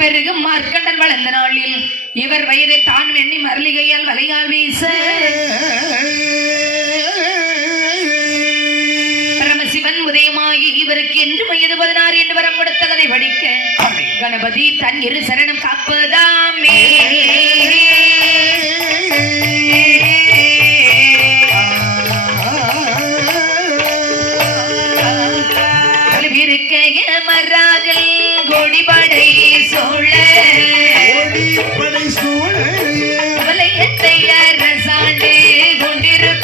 பெருகும் மார்க்கண்டன் வளர்ந்த நாளில் இவர் வயதை தான் எண்ணி மரளிகையால் வலையால் வீச பரமசிவன் உதயமாகி இவருக்கு என்று வயது 16 என்று வரம் கொடுத்த கதை படிக்க கணபதி தன் இரு சரணம் காப்பதாமே மராஜல் கொடிபடை சோழ வலையத்தை அரசாண்டு கொண்டிருக்க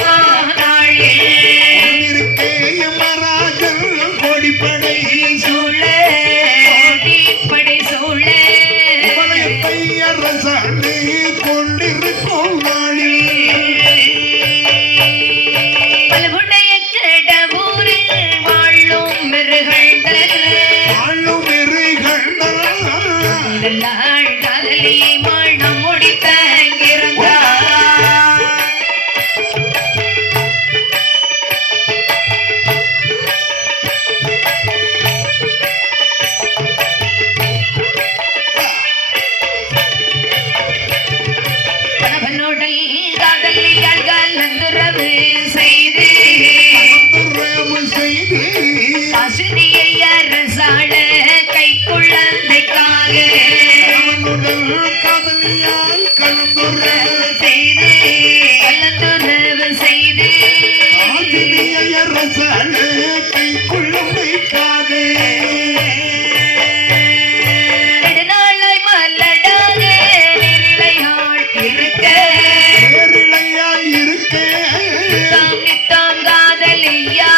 உடல் காதலியால் கலந்துறவு செய்து காசினியை அரசாள கை குழந்தைக்காக காதலியால் கலந்துறவு செய்து கலந்துறவு செய்து காசினியை அரசாள கை குழந்தைக்காக நெடுநாளாய் மலடாக நெருளையாள் இருக்க தாமித்தாம் காதலியா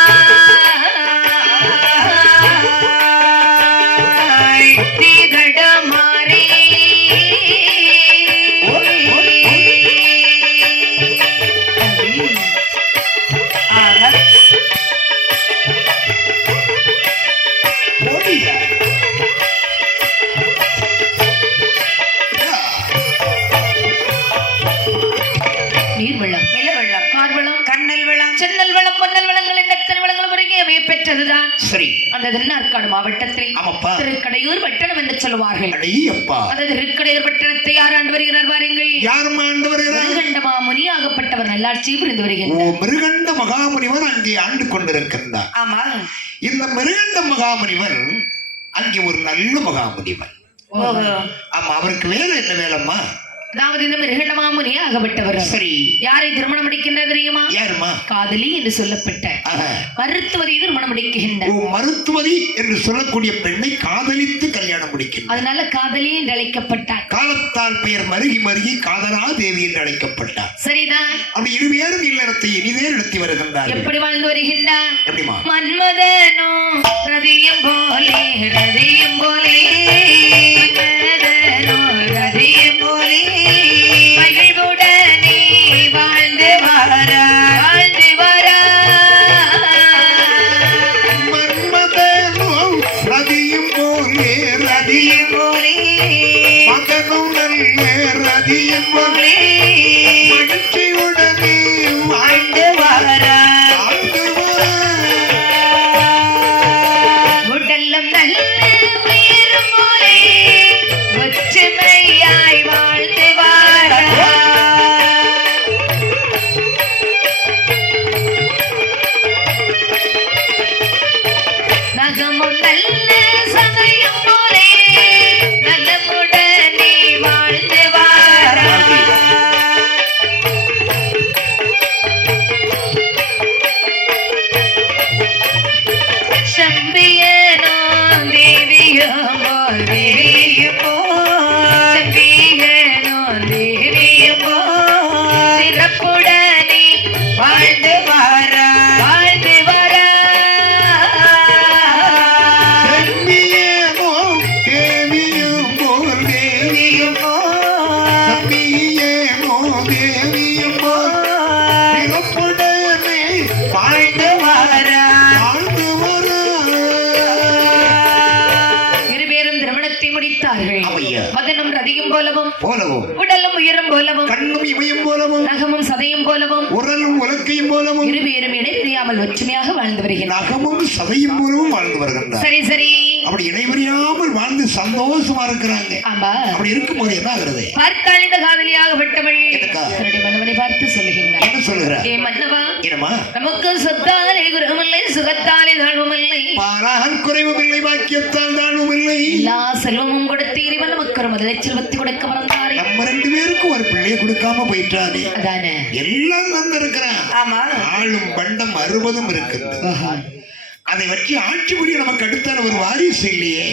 தீதடமாறி நீர்வளம் நிலவளம் கார்வளம் கண்ணல் வளம் சென்னல் வளம் பொன்னல் வளங்கள் இந்த எத்தனை வளங்களும் ஒருங்கே பெற்றதுதான் சரி அந்த திருநாற்காடு மாவட்டத்தில் ஆமாப்பா. திருக்கடையூர் பட்டணம் என்று சொல்லுவார்கள் அடையப்பா அந்த திருக்கடையூர் பட்டணத்தை யார் ஆண்டு வருகிறார் பாருங்கள் யாரும் ஆண்டு வருகிறார் மிருகண்ட மாமுனி ஆகப்பட்டவர் நல்லாட்சி புரிந்து ஓ வருகின்றார் மிருகண்ட மகாமுனிவர் அங்கே ஆண்டு கொண்டிருக்கின்றார் ஆமா இந்த மிருகண்ட மகாமுனிவர் அங்கே ஒரு நல்ல மகாமுனிவர் ஆமா அவருக்கு வேலை என்ன வேலைம்மா அதாவது இந்த மிருகண்ட மாமுனி ஆகப்பட்டவர் சரி யாரை திருமணம் முடிக்கின்றது தெரியுமா யாருமா காதலி என்று சொல்லப்பட்ட மருத்துவரை திருமணம் முடிக்கின்றார் ஓ மருத்துவதி என்று சொல்லக்கூடிய பெண்ணை காதலித்து கல்யாணம் முடிக்கின்றார் அதனால காதலி என்று அழைக்கப்பட்டார் காலத்தால் பெயர் மருகி மருகி காதலா தேவி என்று அழைக்கப்பட்டார் சரிதான் அப்படி இருவேறும் இல்லறத்தை இனிதே நடத்தி வருகின்றார் எப்படி வாழ்ந்து வருகின்றார் எப்படிமா மன்மதனோ ரதியம் போலே ரதியம் போலே மன்மதனோ ரதியம் போலே மகிழ்வுடனே வாழ்ந்து வாரா வாழ்ந்து வாரா மன்மதனோ ரதியும் போலே ரதியும் போலே மகனும் நல்ல ரதியும் போலே மகிழ்ச்சியுடனே வாழ்ந்து வாரா வாழ்ந்து வர உடலும் நல்ல உயிரும் போலே ஒற்றுமையாய் வாழ்ந்து வாரா நகமும் நல்ல சமயம் போலே நலமுடனே வாழ்ந்து வாரா சம்பியனோ தேவியோ தேவியோ சம்பியனோ தேவியோ சிறப்புடனே வாழ்ந்து வாரா வாழ்ந்து வாரா செம்மியேமோ தேவியும் போல் தேவியும் செம்மியேமோ தேவியும் போல் சிறப்புடனே வாழ்ந்து வாரா வாழ்ந்து வர இருவேரும் திருமணத்தை முடித்தார்கள் ஆமையா. மதனும் ரதியும் போலவும் போலவும் உடலும் உயரும் போலவும் கண்ணும் இமையும் போலவும் நகமும் சதையும் போலவும் உரலும் உலக்கையும் போலவும் இருவேரும் இணை பிரியாமல் ஒற்றுமையாக வாழ்ந்து வருகிறார் நகமும் சதையும் போலவும் வாழ்ந்து வருகின்றார் சரி சரி அப்படி இணைவறியாமல் வாழ்ந்து சந்தோஷமா இருக்கிறாங்க ஆமா அப்படி இருக்கும்போது என்ன ஆகுறது பார்த்தால் இந்த காதலியாகப்பட்டவள் எனக்கா? தன்னுடைய மன்னவனை பார்த்து சொல்லுகின்றார் என்ன சொல்லுகிறார் ஏ மன்னவா என்னமா நமக்கு சொத்தாலே குருவமில்லை சுகத்தாலே தாழ்வுமில்லை பாரால் குறைவும் இல்லை பாக்கியத்தால் தாழ்வும் இல்லை எல்லா செல்வமும் கொடுத்து இறைவன் நமக்கு ஒரு முதலை செல்வத்தை கொடுக்க மறந்தாரே நம்ம ரெண்டு பேருக்கும் ஒரு பிள்ளைய கொடுக்காம போயிட்டாரு அதானே எல்லாம் தந்திருக்கிறான் ஆமா ஆளும் பண்டம் 60 இருக்குது அதை வச்சு ஆட்சி புரிய நமக்கு அடுத்தான ஒரு வாரிசு இல்லையே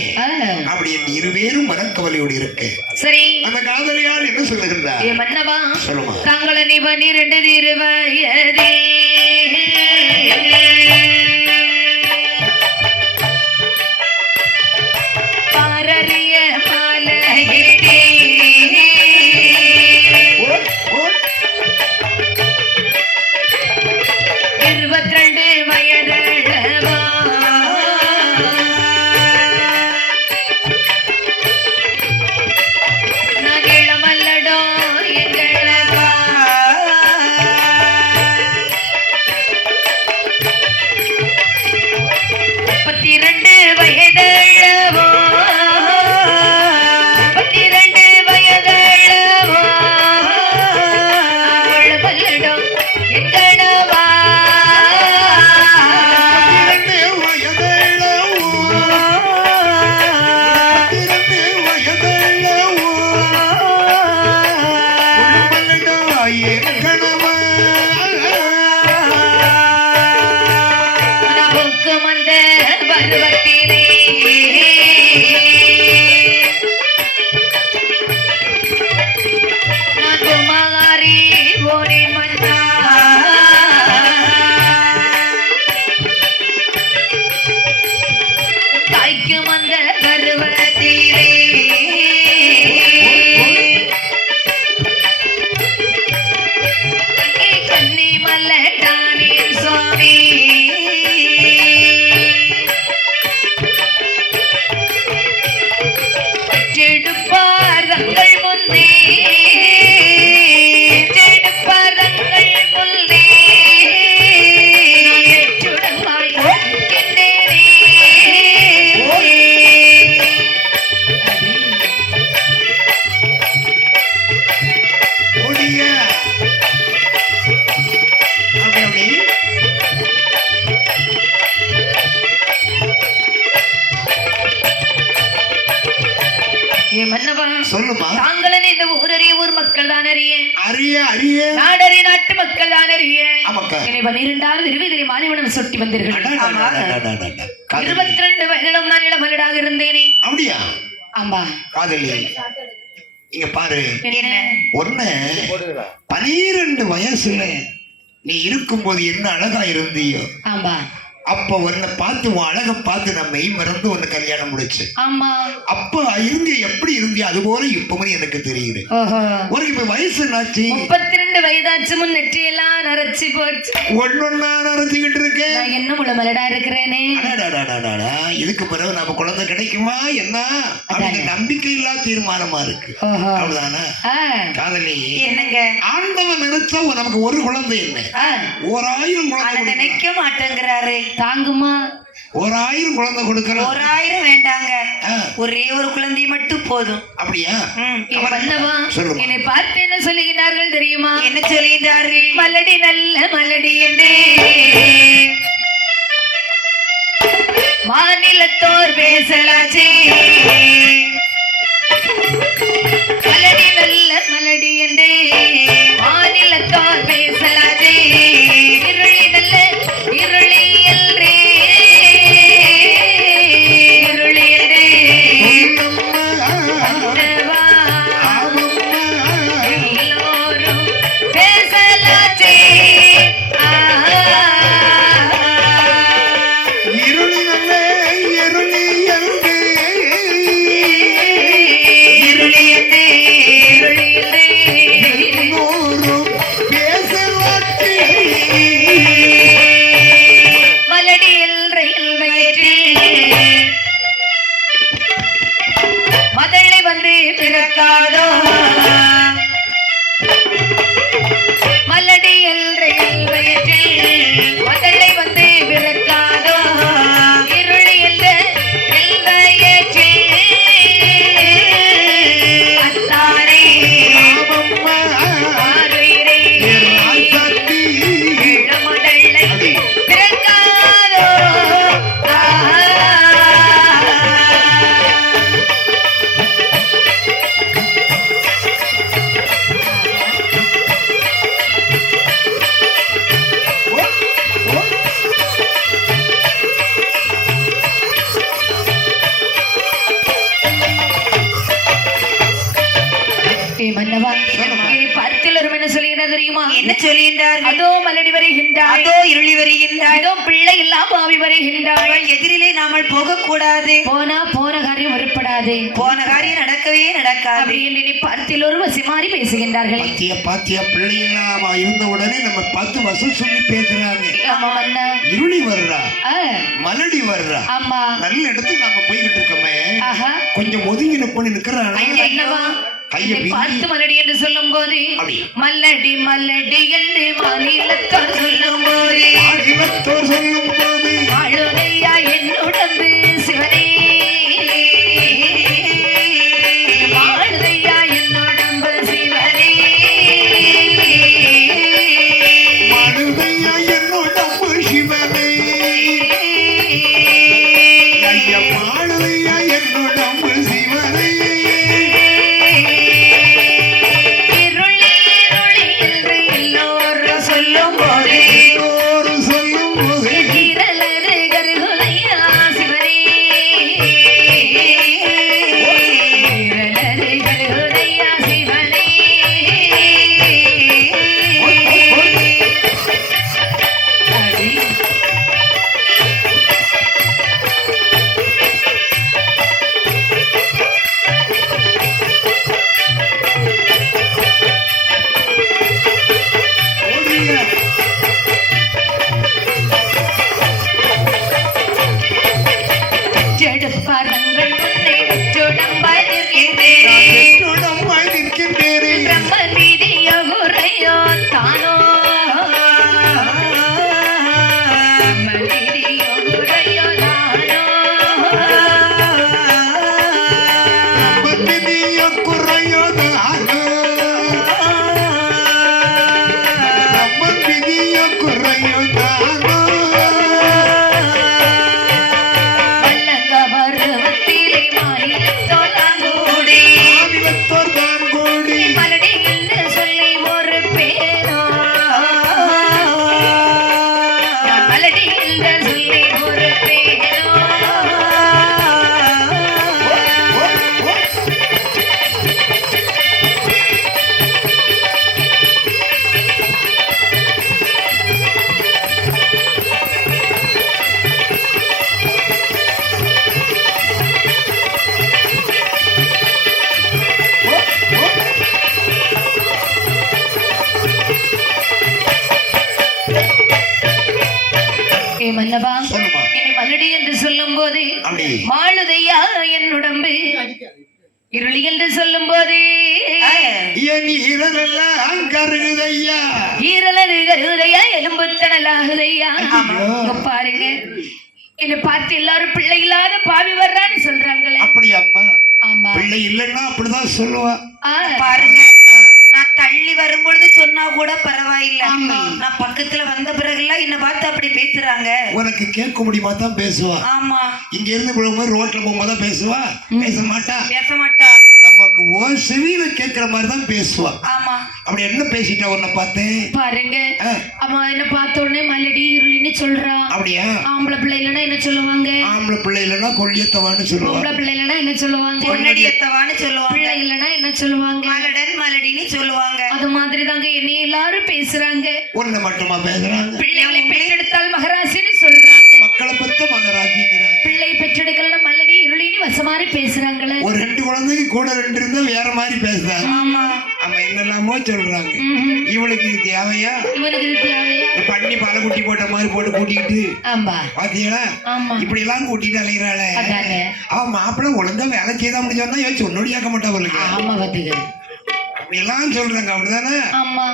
அப்படி என்று இருவேரும் மனக்கவலையோடு இருக்கு சரி அந்த காதலியால் என்ன சொல்லுகின்றார் ஏ மன்னவா சொல்லுமா தாங்களனை 12 திருவயதே பாரறிய மாலையிட்டே நமக்கும் அந்த பருவத்திலே நான் குமாரி போனே மன்னா தாய்க்கும் அந்த பருவத்திலே கண்ணி மல்லடானே சுவாமி பெற்றெடுப்பார் தங்கள் முன்னே பெற்றெடுப்பார் தங்கள் முன்னே பெற்றுடமாய் இருக்கின்றேனே. ஓடிய அப்படி அப்படி ஏ மன்னவா, சொல்லுமா. தாங்களே இந்த ஊரறிய ஊர் மக்கள் தான் அறிய அரிய அரிய நாடறிய நாட்டு மக்கள் தான் அறிய ஆமாக்கா. என்னை 12வது இருபதிலே மாலைவனம் சொட்டி வந்தீர்கள். ஆமா. 22 வயதிலும் நான் இளமலடாக இருந்தேனே. அப்படியா? ஆமா. காதலி இங்க பாரு, என்ன ஒண்ணு 12 வயசுல நீ இருக்கும்போது என்ன அழகா இருந்தியோ, ஆமா அப்ப உன்னை பார்த்து உன் அழகை பார்த்து நான் மெய் மறந்து உன்னை கல்யாணம் முடிச்சு. ஆமா. அப்ப இருந்து எப்படி இருந்தியோ அது போல இப்பவும் எனக்கு தெரியுது. ஓஹோ. உனக்கு இப்ப வயசு என்னாச்சு? 32 வயதாச்சு. முன் நெற்றியெல்லாம் நரைச்சி போச்சு. ஒன்னொன்னா நடத்திக்கிட்டு இருக்கேன். நான் என்ன முளமலடா இருக்கிறேனே. அடடடடடடா, இதுக்கு பிறகு நம்ம குழந்தை கிடைக்குமா என்ன அப்படிங்கிற நம்பிக்கை இல்லா தீர்மானமா இருக்கு. ஓஹோ. அவ்வளவுதானா? காதலி என்னங்க ஆண்டவன் நினைச்சா நமக்கு ஒரு குழந்தை என்ன 1000 குழந்தை நினைக்க மாட்டேங்கிறாரு. தாங்குமா? 1000 குழந்தை கொடுக்கலாம். 1000 வேண்டாங்க, ஒரே ஒரு குழந்தை மட்டும் போதும். அப்படியா? சொல்லுங்க. என்னை பார்த்து என்ன சொல்லுகிறார்கள் தெரியுமா? என்ன சொல்லுகிறார்கள்? மலடி நல்ல மலடி என்றே மாநிலத்தோர் பேசலாச்சே. மலடி நல்ல மலடி என்றே மாநிலத்தோர் பேசலாச்சே. இருளி நல்ல இருளி என்றே இருளி என்றே எல்லோரும் பேசலாச்சே. இருளி நல்ல இருளி என்று இருளி என்றே இருளி என்றே எல்லோரும் பேசலாச்சே. மலடியில் ரயில் வயிற்றில் மதளை வந்து பிறக்காதோ. மலடியில் ரயில் வயிற்றில் மதளை வந்து பிறக்காதோ. இருளியில் வயிற்றில் அத்தாரே ஆருயிரே ராசாத்தி இளமதளை பிறக்காதோ. மன்னவா, இதை பார்த்தில் ஒரு என்ன சொல்லுகிறார் தெரியுமா? என்ன சொல்லுகின்றார்? அதோ மலடி வருகின்றார், அதோ இருளி வருகின்றார், அதோ பிள்ளை இல்லா பாவி வருகின்றார். எதிரிலே நாமல் போக கூடாது. போனா போன காரியம் உருப்படாது, போன காரியம் நடக்கவே நடக்காது அப்படி என்று பார்த்தில் ஒரு வசிமாறி பேசுகின்றார்கள். பாத்தியா பிள்ளை இல்லாம இருந்த உடனே நம்ம பார்த்து வசம் சொல்லி பேசுறாங்க. ஆமா மன்னா. இருளி வர்றா, மலடி வர்றா. ஆமா. நல்ல இடத்துக்கு நாங்க போய்கிட்டு இருக்கோமே, ஆஹா, கொஞ்சம் ஒதுங்கி நிப்போன்னு நிக்கிறான். என்னவா பார்த்து மலடி என்று சொல்லும் போது மல்லடி மல்லடி என்று மாநிலத்தோர் சொல்லும் போது சொல்லும் போது வாழுதையா என் உடம்பு சிவனே. வாழுதையா என் உடம்பு சிவனே. வாழுதையா என் உடம்பு சிவனே. ஐயா வாழுதையா என் உடம்பு சிவனே. இருளி இருளி என்று ஏ மன்னவா, சொல்லுமா. என்னை மலடி என்று சொல்லும் போது அப்படி மாளுதையா என் உடம்பு, இருளி என்று சொல்லும் போது என் ஈரலெல்லாம் கருகுதையா, ஈரலது கருதையா, எலும்பு தடலாகுதையா. இங்க பாருங்க, என்னை பார்த்து எல்லாரும் பிள்ளை இல்லாத பாவி வர்றான்னு சொல்றாங்களே. அப்படி அம்மா ஆமா, பிள்ளை இல்லைன்னா அப்படிதான் சொல்லுவா. பாருங்க, நான் தள்ளி வரும்பொழுது சொன்னா கூட பரவாயில்ல, நான் பக்கத்துல வந்த பிறகுலாம் என்ன பார்த்து அப்படி பேசுறாங்க. உனக்கு கேட்க முடியுமா தான் பேசுவா. ஆமா, இங்க இருந்து போகும்போது ரோட்ல போகும்போது தான் பேசுவா, பேச மாட்டா. பேச மாட்டா. நமக்கு ஓ செவியில கேட்கிற மாதிரி தான் பேசுவா. ஆமா, அப்படி என்ன பேசிட்டா உன்னை பார்த்தேன். பாருங்க, அம்மா என்ன பார்த்த உடனே மலடி இருளின்னு சொல்றா. அப்படியா? ஆம்பளை பிள்ளை இல்லைன்னா என்ன சொல்லுவாங்க? ஆம்பளை பிள்ளை இல்லைன்னா கொள்ளியத்தவான்னு சொல்லுவா. பொம்பளை பிள்ளை இல்லைன்னா என்ன சொல்லுவாங்க? பொன்னடியத்தவான்னு சொல்லுவாங்க. பிள்ளை இல்லைன்னா என்ன சொல்லுவாங்க? மலடன் மலடின்னு சொல்லுவாங்க. அது மாதிரி தாங்க என்னை எல்லாரும் பேசுறாங்க. ஒண்ணு மட்டுமா பேசுறாங்க? பிள்ளைகளை பெற்றெடுத்தால் மகராசின்னு சொல்றாங்க, மக்களை பத்த மகராசிங்கிறாங்க. பிள்ளை பெற்றெடுக்கல மல்லடி இருளின்னு வசமாரி பேசுறாங்களே. ஒரு 2 குழந்தைக்கு கூட 2 இருந்தா வேற மாதிரி பேசுறாங்க. ஆமா, நம்ம என்னெல்லாமோ சொல்றாங்க. இவளுக்கு இது தேவையா? இவனுக்கு இது தேவையா? பண்ணி பாலை குட்டி போட்ட மாதிரி போட்டு கூட்டிட்டு ஆமா பாத்தீங்களா? ஆமா, இப்படி எல்லாம் கூட்டிட்டு அலைகிறாளே. அதானே. அவன் மாப்பிள்ளை ஒழுங்கா வேலை செய்தா முடிஞ்சோன்னா இவன் சொன்னோடியாக்க மாட்டா அவளுக்கு. ஆமா பாத்துக்க, அப்படி எல்லாம் சொல்றாங்க. அப்படிதானே? ஆமா,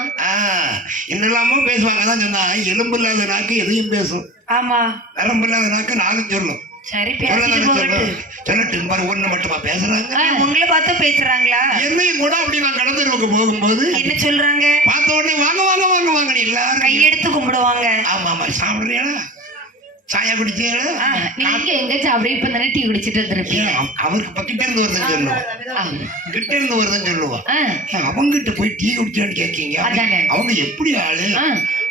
என்னெல்லாமோ பேசுவாங்க. தான் சொன்னா எலும்பு இல்லாத நாக்கு எதையும் பேசும், ஆமா, நரம்பு இல்லாத நாக்கு நாளும் சொல்லும். சரி, பேசிட்டு போகட்டும். சொல்லட்டு பாரு, ஒண்ணு மட்டுமா பேசுறாங்க. உங்களை பார்த்து பேசுறாங்களா? என்னையும் கூட அப்படி நான் கடத்தருக்கு போகும்போது என்ன சொல்றாங்க? பார்த்த உடனே வாங்க வாங்க வாங்க வாங்க எல்லாரும் கையெடுத்து கும்பிடுவாங்க. ஆமா ஆமா, சாப்பிடுறீங்களா, சாயா குடிச்சீங்களா? நீங்க எங்க சாப்பிட இப்ப தானே டீ குடிச்சிட்டு வந்திருப்பீங்க. அவருக்கு பக்கிட்ட இருந்து வருதுன்னு சொல்லுவான், கிட்ட இருந்து வருதுன்னு சொல்லுவான். அவங்கிட்ட போய் டீ குடிச்சான்னு கேட்கீங்க. அதானே. அவங்க எப்படி ஆளு?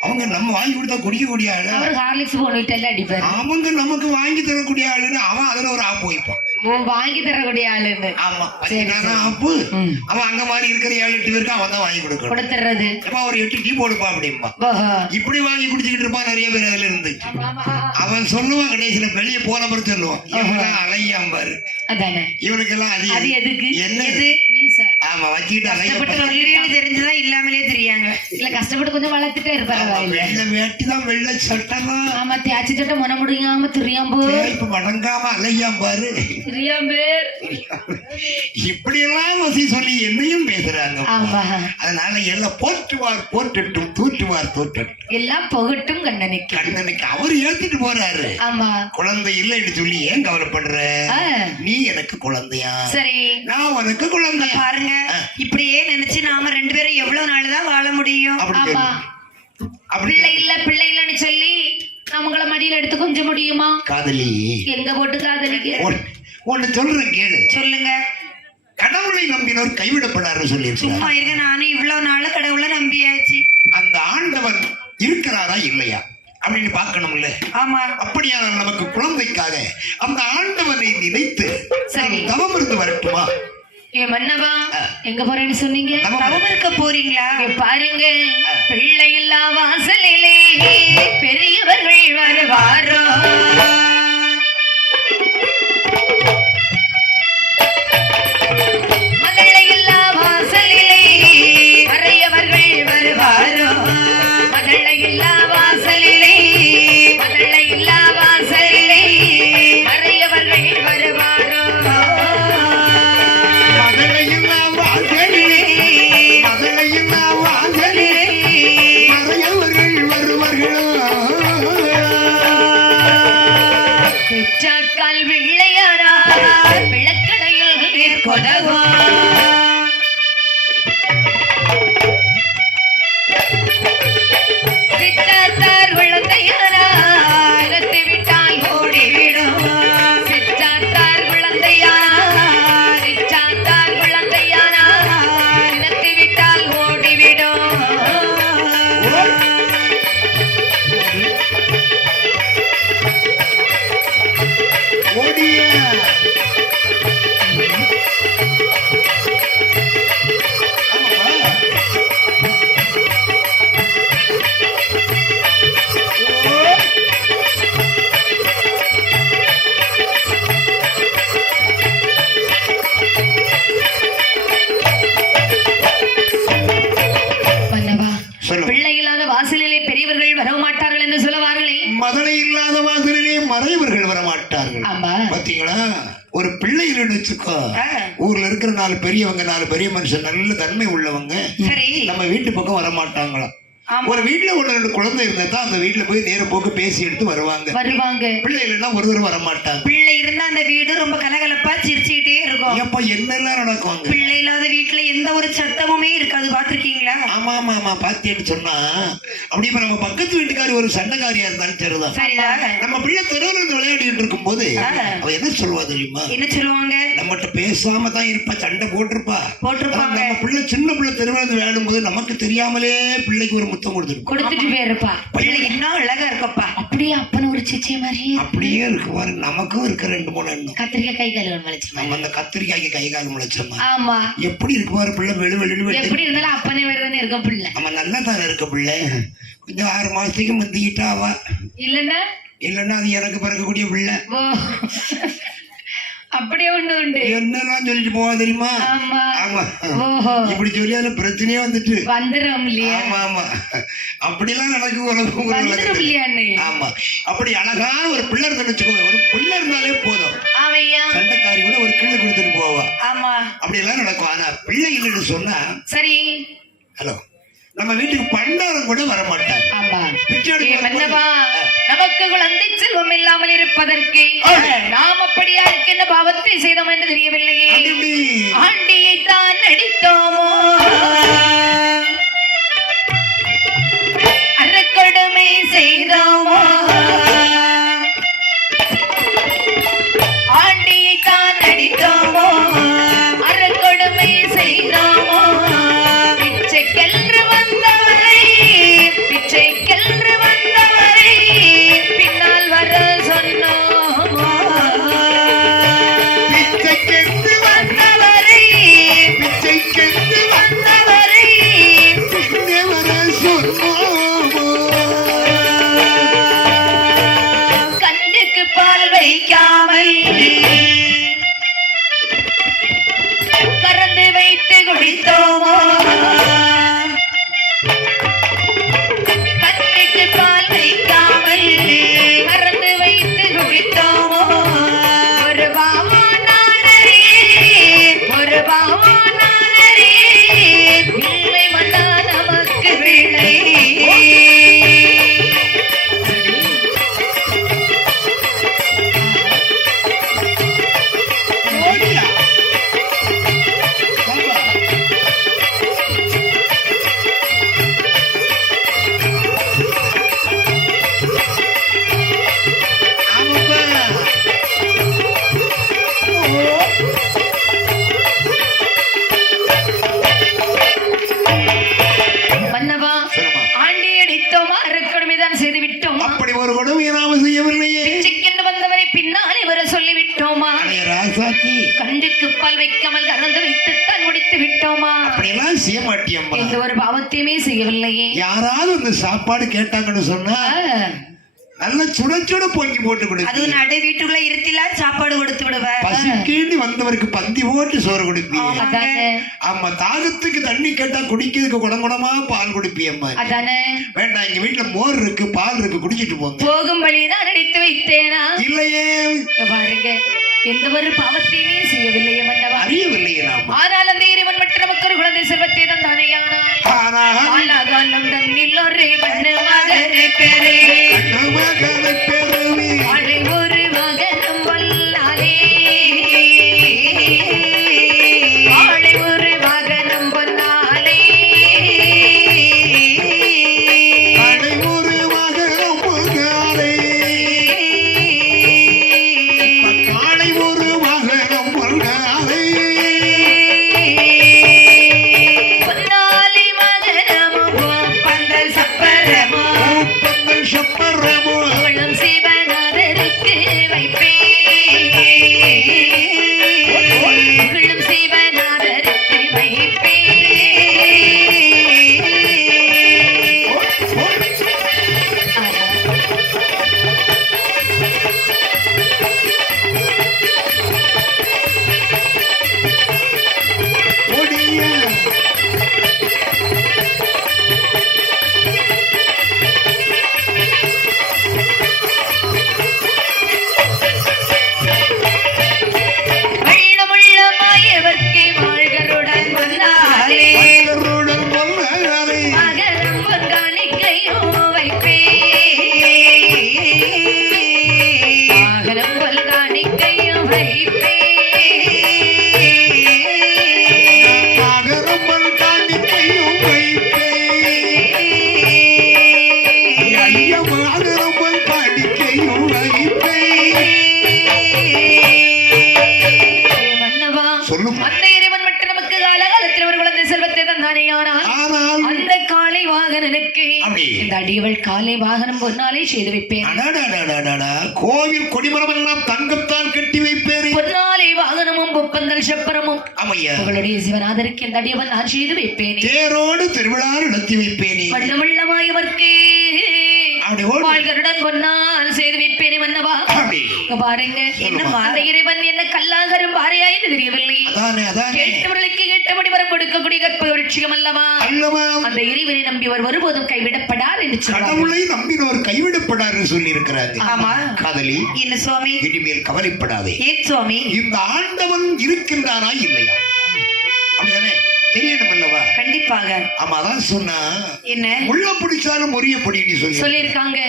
அவங்க நம்ம வாங்கி கொடுத்தா குடிக்கக்கூடிய ஆளு. அவர் ஹார்லிக்ஸ் போனிட்டு எல்லாம் அடிப்பாரு. அவங்க நமக்கு வாங்கி தரக்கூடிய ஆளுன்னு அவன் அதுல ஒரு ஆப்பு வைப்பான். வாங்கி தரக்கூடிய ஆளுன்னு. ஆமா, ஆப்பு. அவன் அங்க மாதிரி இருக்கிற 7-8 பேருக்கு அவன் தான் வாங்கி கொடுக்கணும். கொடுத்துறது. அப்ப ஒரு 8 டீ போடுப்பா அப்படிம்பா. இப்படி வாங்கி குடிச்சுக்கிட்டு இருப்பான் நிறைய பேர் அதுல இருந்து. அவன் சொல்லுவான் கடைசியில வெளியே போன பிறகு சொல்லுவான், இவன் அலையாம்பாரு. அதானே. இவனுக்கெல்லாம் அது எதுக்கு? என்ன? ஆமா, வச்சுக்கிட்டு அலைய தெரிஞ்சுதான் இல்லாமலே தெரியாங்க. இல்ல கஷ்டப்பட்டு கொஞ்சம் வளர்த்துட்டே இருப்பாரு. வெள்ளை வேட்டிதான், வெள்ளை சட்டதான். ஆமா, தேய்ச்சி சட்டை முன முடியாம தெரியாம இப்ப மடங்காம அலையாம்பாரு. இப்படி எல்லாம் வசி சொல்லி என்னையும் பேசுறாங்க. அதனால எல்லாம் போற்றுவார் போற்றட்டும், தூற்றுவார் தூற்றட்டும், எல்லாம் புகட்டும் கண்ணனுக்கு. கண்ணனுக்கு அவர் ஏத்துட்டு போறாரு. ஆமா, குழந்தை இல்லைன்னு சொல்லி ஏன் கவலைப்படுற? நீ எனக்கு குழந்தையா, சரி நான் உனக்கு குழந்தை. பாருங்க, இப்படியே நினைச்சு நாம 2 பேரும் எவ்வளவு நாளுதான் வாழ முடியும்? ஆமா, பிள்ளை இல்ல பிள்ளை இல்லன்னு சொல்லி நம்மள மடியில எடுத்து கொஞ்சம் முடியுமா? காதலி எங்க போட்டு காதலிக்க? ஒன்னு சொல்றேன் கேளு. சொல்லுங்க. கடவுளை நம்பினோர் கைவிடப்படாரு சொல்லி. சும்மா இருக்க, நானும் இவ்வளவு நாள் கடவுளை நம்பியாச்சு. அந்த ஆண்டவன் இருக்கிறாரா இல்லையா அப்படின்னு பார்க்கணும்ல. ஆமா, அப்படியான நமக்கு குழந்தைக்காக அந்த ஆண்டவனை நினைத்து சரி தவம் இருந்து வரட்டுமா? ஏ மன்னவா, எங்க போறேன்னு சொன்னீங்க? தவம் இருக்க போறீங்களா? பாருங்க, பிள்ளை இல்லா வாசலிலே பெரியவர்கள் வருவாரோ, மகளை இல்லா வாசலிலே மறையவர்கள் வருவாரோ, மகளை இல்லா வாசலிலே மகளை இல்லா வாசலிலே மறையவர்கள் வருவாரோ, பெற்றாக்கால் விளையாடார் விளக்கடையில் கொடவா, சித்தாத்தார் குழந்தையாரார் இறந்து விட்டால் ஓடிவிடும், சித்தாத்தார் குழந்தையாரார் சித்தாத்தார் குழந்தையாரார் இறந்து விட்டால் ஓடிவிடும். பிள்ளை இல்லாத வாசலிலே பெரியவர்கள் வர மாட்டார்கள் என்று சொல்லுவார்களே. மதனை இல்லாத வாசலிலே மறையவர்கள் வரமாட்டார்கள். ஆமா. பாத்தீங்களா, ஒரு பிள்ளைகள் வச்சுக்கோ, ஊர்ல இருக்கிற 4 பெரியவங்க 4 பெரிய மனுஷன் நல்ல தன்மை உள்ளவங்க சரி நம்ம வீட்டு பக்கம் வரமாட்டாங்களாம். ஒரு வீட்டுல 1-2 குழந்தை இருந்தா தான் அந்த வீட்டுல போய் நேர போக்கு பேசி எடுத்து வருவாங்க. பிள்ளை இல்லைன்னா ஒரு தடவை வரமாட்டாங்க. பிள்ளை இருந்தா அந்த வீடு ரொம்ப கலகலப்பா சிரிச்சுக்கிட்டே இருக்கும். எப்ப என்னெல்லாம் நடக்குவாங்க. பிள்ளை இல்லாத வீட்டுல எந்த ஒரு சத்தமுமே இருக்காது. பாத்திருக்கீங்களா? ஆமா ஆமா ஆமா. பாத்தேன்னு சொன்னா அப்படியே நம்ம பக்கத்து வீட்டுக்காரி ஒரு சண்டைக்காரியா இருந்தாலும் சரிதான். சரிதான். நம்ம பிள்ளை தெருவில் விளையாடிட்டு இருக்கும் போது அவ என்ன சொல்லுவா தெரியுமா? என்ன சொல்லுவாங்க? நம்மகிட்ட பேசாம தான் இருப்பா, சண்டை போட்டிருப்பாங்க. நம்ம பிள்ளை சின்ன பிள்ளை தெருவில் விளையாடும் போது நமக்கு தெரியாமலே பிள்ளைக்கு ஒரு முத்தம் கொடுத்துட்டு போயிருப்பா. பிள்ளை இன்னும் அழகா இருக்கப்பா. அப்படியே அப்பன ஒரு சிச்சை மாதிரியே அப்படியே இருக்கு பாரு. நமக்கும் இருக்க 2-3 எண்ணம். கத்திரிக்காய் கை கால் முளைச்சு நம்ம அந்த கத்திரிக்காய்க்கு கை கால் முளைச்சோமா? ஆமா. எப்படி இருக்கு பாரு பிள்ளை. எப்படி இருந்தாலும் அப்பனே வேறதானே இருக்க பிள்ளை. நம்ம நல்லா தானே இருக்க பிள்ளை. கொஞ்சம் 6 மாசத்துக்கு முந்திக்கிட்டா அவ இல்லன்னா அது எனக்கு பிறக்கக்கூடிய பிள்ளை. அப்படியே ஒண்ணு உண்டு. என்னெல்லாம் சொல்லிட்டு போவா தெரியுமா? ஆமா. இப்படி சொல்லி அதுல பிரச்சனையே வந்துரும் இல்லையா? ஆமா ஆமா. அப்படிலாம் நடக்கும். ஆமா. அப்படி அழகா ஒரு பிள்ளை இருந்தா வச்சுக்கோங்க. ஒரு பிள்ளை இருந்தாலே போதும், சண்டைக்காரி கூட ஒரு கிள்ளு கொடுத்துட்டு போவா. ஆமா. அப்படி எல்லாம் நடக்கும். ஆனா பிள்ளை இல்லைன்னு சொன்னா சரி, ஹலோ, நம்ம வீட்டுக்கு பண்டாரம் கூட வர மாட்டாங்க. நமக்கு குழந்தை செல்வம் இல்லாமல் இருப்பதற்கு நாம் அப்படியா இருக்கின்ற பாவத்தை செய்தோம் என்று தெரியவில்லையே. ஆண்டியை தான் அடித்தோமோ, அறக்கொடுமை செய்தோமோ, ஆண்டியை தான் அடித்தோமோ, அறக்கொடுமை செய்தோமோ, பிச்சைக்கென்று வந்தவரை பின்னால் வர சொன்னோமோ, பிச்சைக்கென்று வந்தவரை பின்னே வர சொன்னோமோ, கண்ணுக்கு பால் வைக்காமல் கறந்து வைத்து குடித்தோமோ, கண்ணுக்கு பால் வைக்காமல் கறந்து வைத்து குடித்தோமோ, ஒரு பாவா நானரே, ஒரு பாவா நானரே, பிள்ளை மண்டா நமக்கு பிள்ளை. மன்னவா, ஆண்டி அடித்தோமா, அறக்கொடுமைதான் செய்து விட்டோமா? அப்படி ஒரு கொடுமையை நாம செய்யவில்லையே. பிச்சைக்கென்று வந்தவரை பின்னாலே வர சொல்லி விட்டோமா? ராசாத்தி, கண்ணுக்கு பால் வைக்காமல் கறந்து வைத்து தான் முடித்து விட்டோமா? அப்படியெல்லாம் செய்ய மாட்டியம்மா. எந்த ஒரு பாவத்தையுமே செய்யவில்லையே. யாராவது இந்த சாப்பாடு கேட்டாங்கன்னு சொன்னா நல்ல சுட சுட பொங்கி போட்டு கொடுப்பேன். அது நடு வீட்டுக்குள்ள இருத்தில சாப்பாடு கொடுத்து விடுவேன். பசிக்கேண்டி வந்தவருக்கு பந்தி போட்டு சோறு கொடுப்பீங்க. ஆமா. தாகத்துக்கு தண்ணி கேட்டா குடிக்கிறதுக்கு குடங்குடமா பால் குடிப்பியம்மா. அதானே. வேண்டாம், எங்க வீட்டுல மோர் இருக்கு, பால் இருக்கு, குடிச்சிட்டு போங்க. போகும் வழிதான் நடித்து வைத்தேனா? இல்லையே. பாருங்க, எந்த ஒரு பாவத்தையுமே செய்யவில்லையே மன்னவா. அறியவில்லையே நாம. ஆனால் அந்த இறைவன் மட்டும் நமக்கு ஒரு குழந்தை செல்வத்தை தந்தானேயானால் காலம் தன்னில் ஒரு மண்ணு மகனை பெறே, அழை ஒரு மகனும் வல்லாலே, அழை ஒரு மகனும் பொன்னாலே, அழை ஒரு மகனும் பொன்னாலே, அழை ஒரு மகனும் பொன்னாலே, பொன்னாலி மகனமும் பந்தல் சப்பரமோ, பந்தல் சப்பரமோ, அவருக்கு அப்படி. இந்த அடியவள் காலை வாகனம் பொன்னாலே செய்து வைப்பேன். அடடடடடடா. கோவில் கொடிமரம் எல்லாம் தங்கத்தால் கட்டி வைப்பேன். பொன்னாலை வாகனமும் பொப்பந்தல் சப்பரமும் ஆமையா. உங்களுடைய சிவநாதருக்கு இந்த அடியவன் நான் செய்து வைப்பேன். தேரோடு திருவிழா நடத்தி வைப்பேனே. வண்ணமுள்ளமாயவர்க்கு அப்படி ஓடு. வாழ்கருடன் பொன்னால் செய்து வைப்பேனே மன்னவா. அப்படி. இங்க பாருங்க, சொல்லுமா. அந்த இறைவன் என்ன கல்லாகரும் பாறையாய் தெரியவில்லை. அதானே அதானே. கேட்டவர்களுக்கு கேட்டபடி வரம் கொடுக்கக்கூடிய கற்ப விருட்சிகம் அல்லவா. அல்லவா. அந்த இறைவனை நம்பியவர் ஒருபோதும் கைவிடப்படார் என்று சொல்றார். கடவுளை நம்பினவர் கைவிடப்படார் சொல்லி இருக்கிறாங்க. ஆமா. காதலி, என்ன சுவாமி? இனிமேல் கவலைப்படாதே. ஏன் சுவாமி? இந்த ஆண்டவன் இருக்கின்றானா இல்லையா அப்படிதானே தெரியணும் அல்லவா. கண்டிப்பாக. ஆமா, அதான் சொன்னா என்ன உள்ள பிடிச்சாலும் ஒரிய பொடி சொல்லி சொல்லியிருக்காங்க.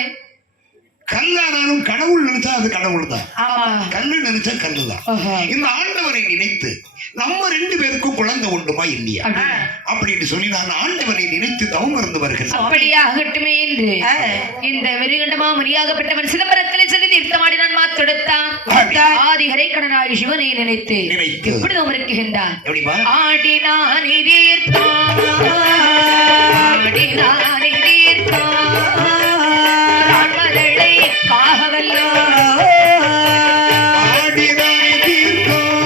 கல்லானாலும் கடவுள் நினைச்சா அது கடவுள் தான். ஆமா. கல்லு நினைச்சா கல்லு தான். ஆஹா. இந்த ஆண்டவனை நினைத்து நம்ம 2 பேருக்கும் குழந்தை உண்டுமா இல்லையா அப்படியா? அப்படின்னு சொல்லி நான் ஆண்டவனை நினைத்து தவம் இருந்து வருகிறேன். அப்படியே ஆகட்டுமே என்று இந்த வெறிகண்டமா முனியாகப்பட்டவன் சிதம்பரத்திலே சென்று தீர்த்தமாடினான். மாத்தொடுத்தான். ஆதிகரை கடனாகி சிவனை நினைத்து எப்படி தவம் இருக்குகின்றான். எப்படிப்பா? ஆடினானே தீர்த்தான், ஆடினானே தீர்த்தான், ராமதளை காகவல்லோ. ஆடினானே தீர்த்தம்,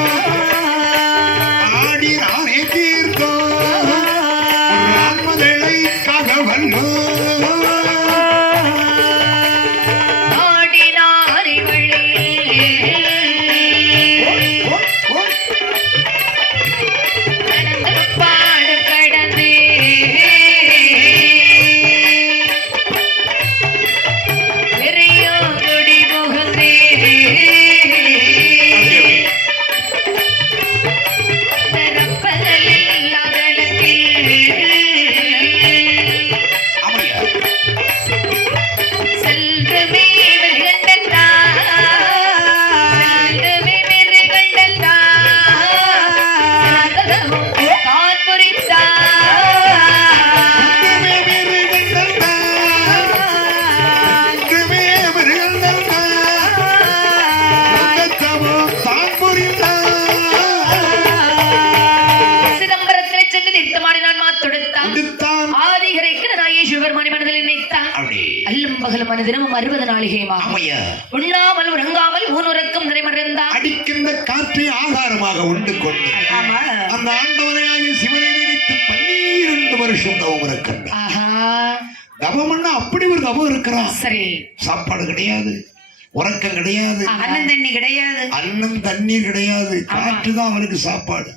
ஆடினானே தீர்த்தம், ராமதளை காகவல்லோ. ஆடினானே வள்ளி, கடந்து பாடு கடந்து, வெறியோ கொடி புகுந்து, தரப்பகலில் அகலத்தில் அப்படியா? செல்வமே வெறுகண்டத்தான், செல்வமே வெறுகண்டத்தான், சகலமும் தான் புரிந்தான். சிதம்பரத்திலே சென்று தீர்த்தமாடினான். மாத்தொடுத்தான். ஆதிகரைக்கு நாயே சிவபெருமானி மனதில் நினைத்தான். அல்லும் பகலும் மனதினமும் 60 நாளிகையுமா உண்ணாமல் உறங்காமல் ஊனுறக்கம் நிறைமறந்தான். அடிக்கின்ற காற்றை ஆகாரமாக உண்டு கொண்டு ஆமா. அந்த ஆண்டவனையாகிய சிவனை நினைத்து 12 வருஷம் தவம் இருக்கின்றான். ஆஹா, தவம்னா அப்படி ஒரு தவம் இருக்கிறான். சரி. சாப்பாடு கிடையாது, உறக்கம் கிடையாது, அண்ணன் தண்ணி கிடையாது. அன்னம் தண்ணீர் கிடையாது, காற்று தான் அவனுக்கு சாப்பாடு.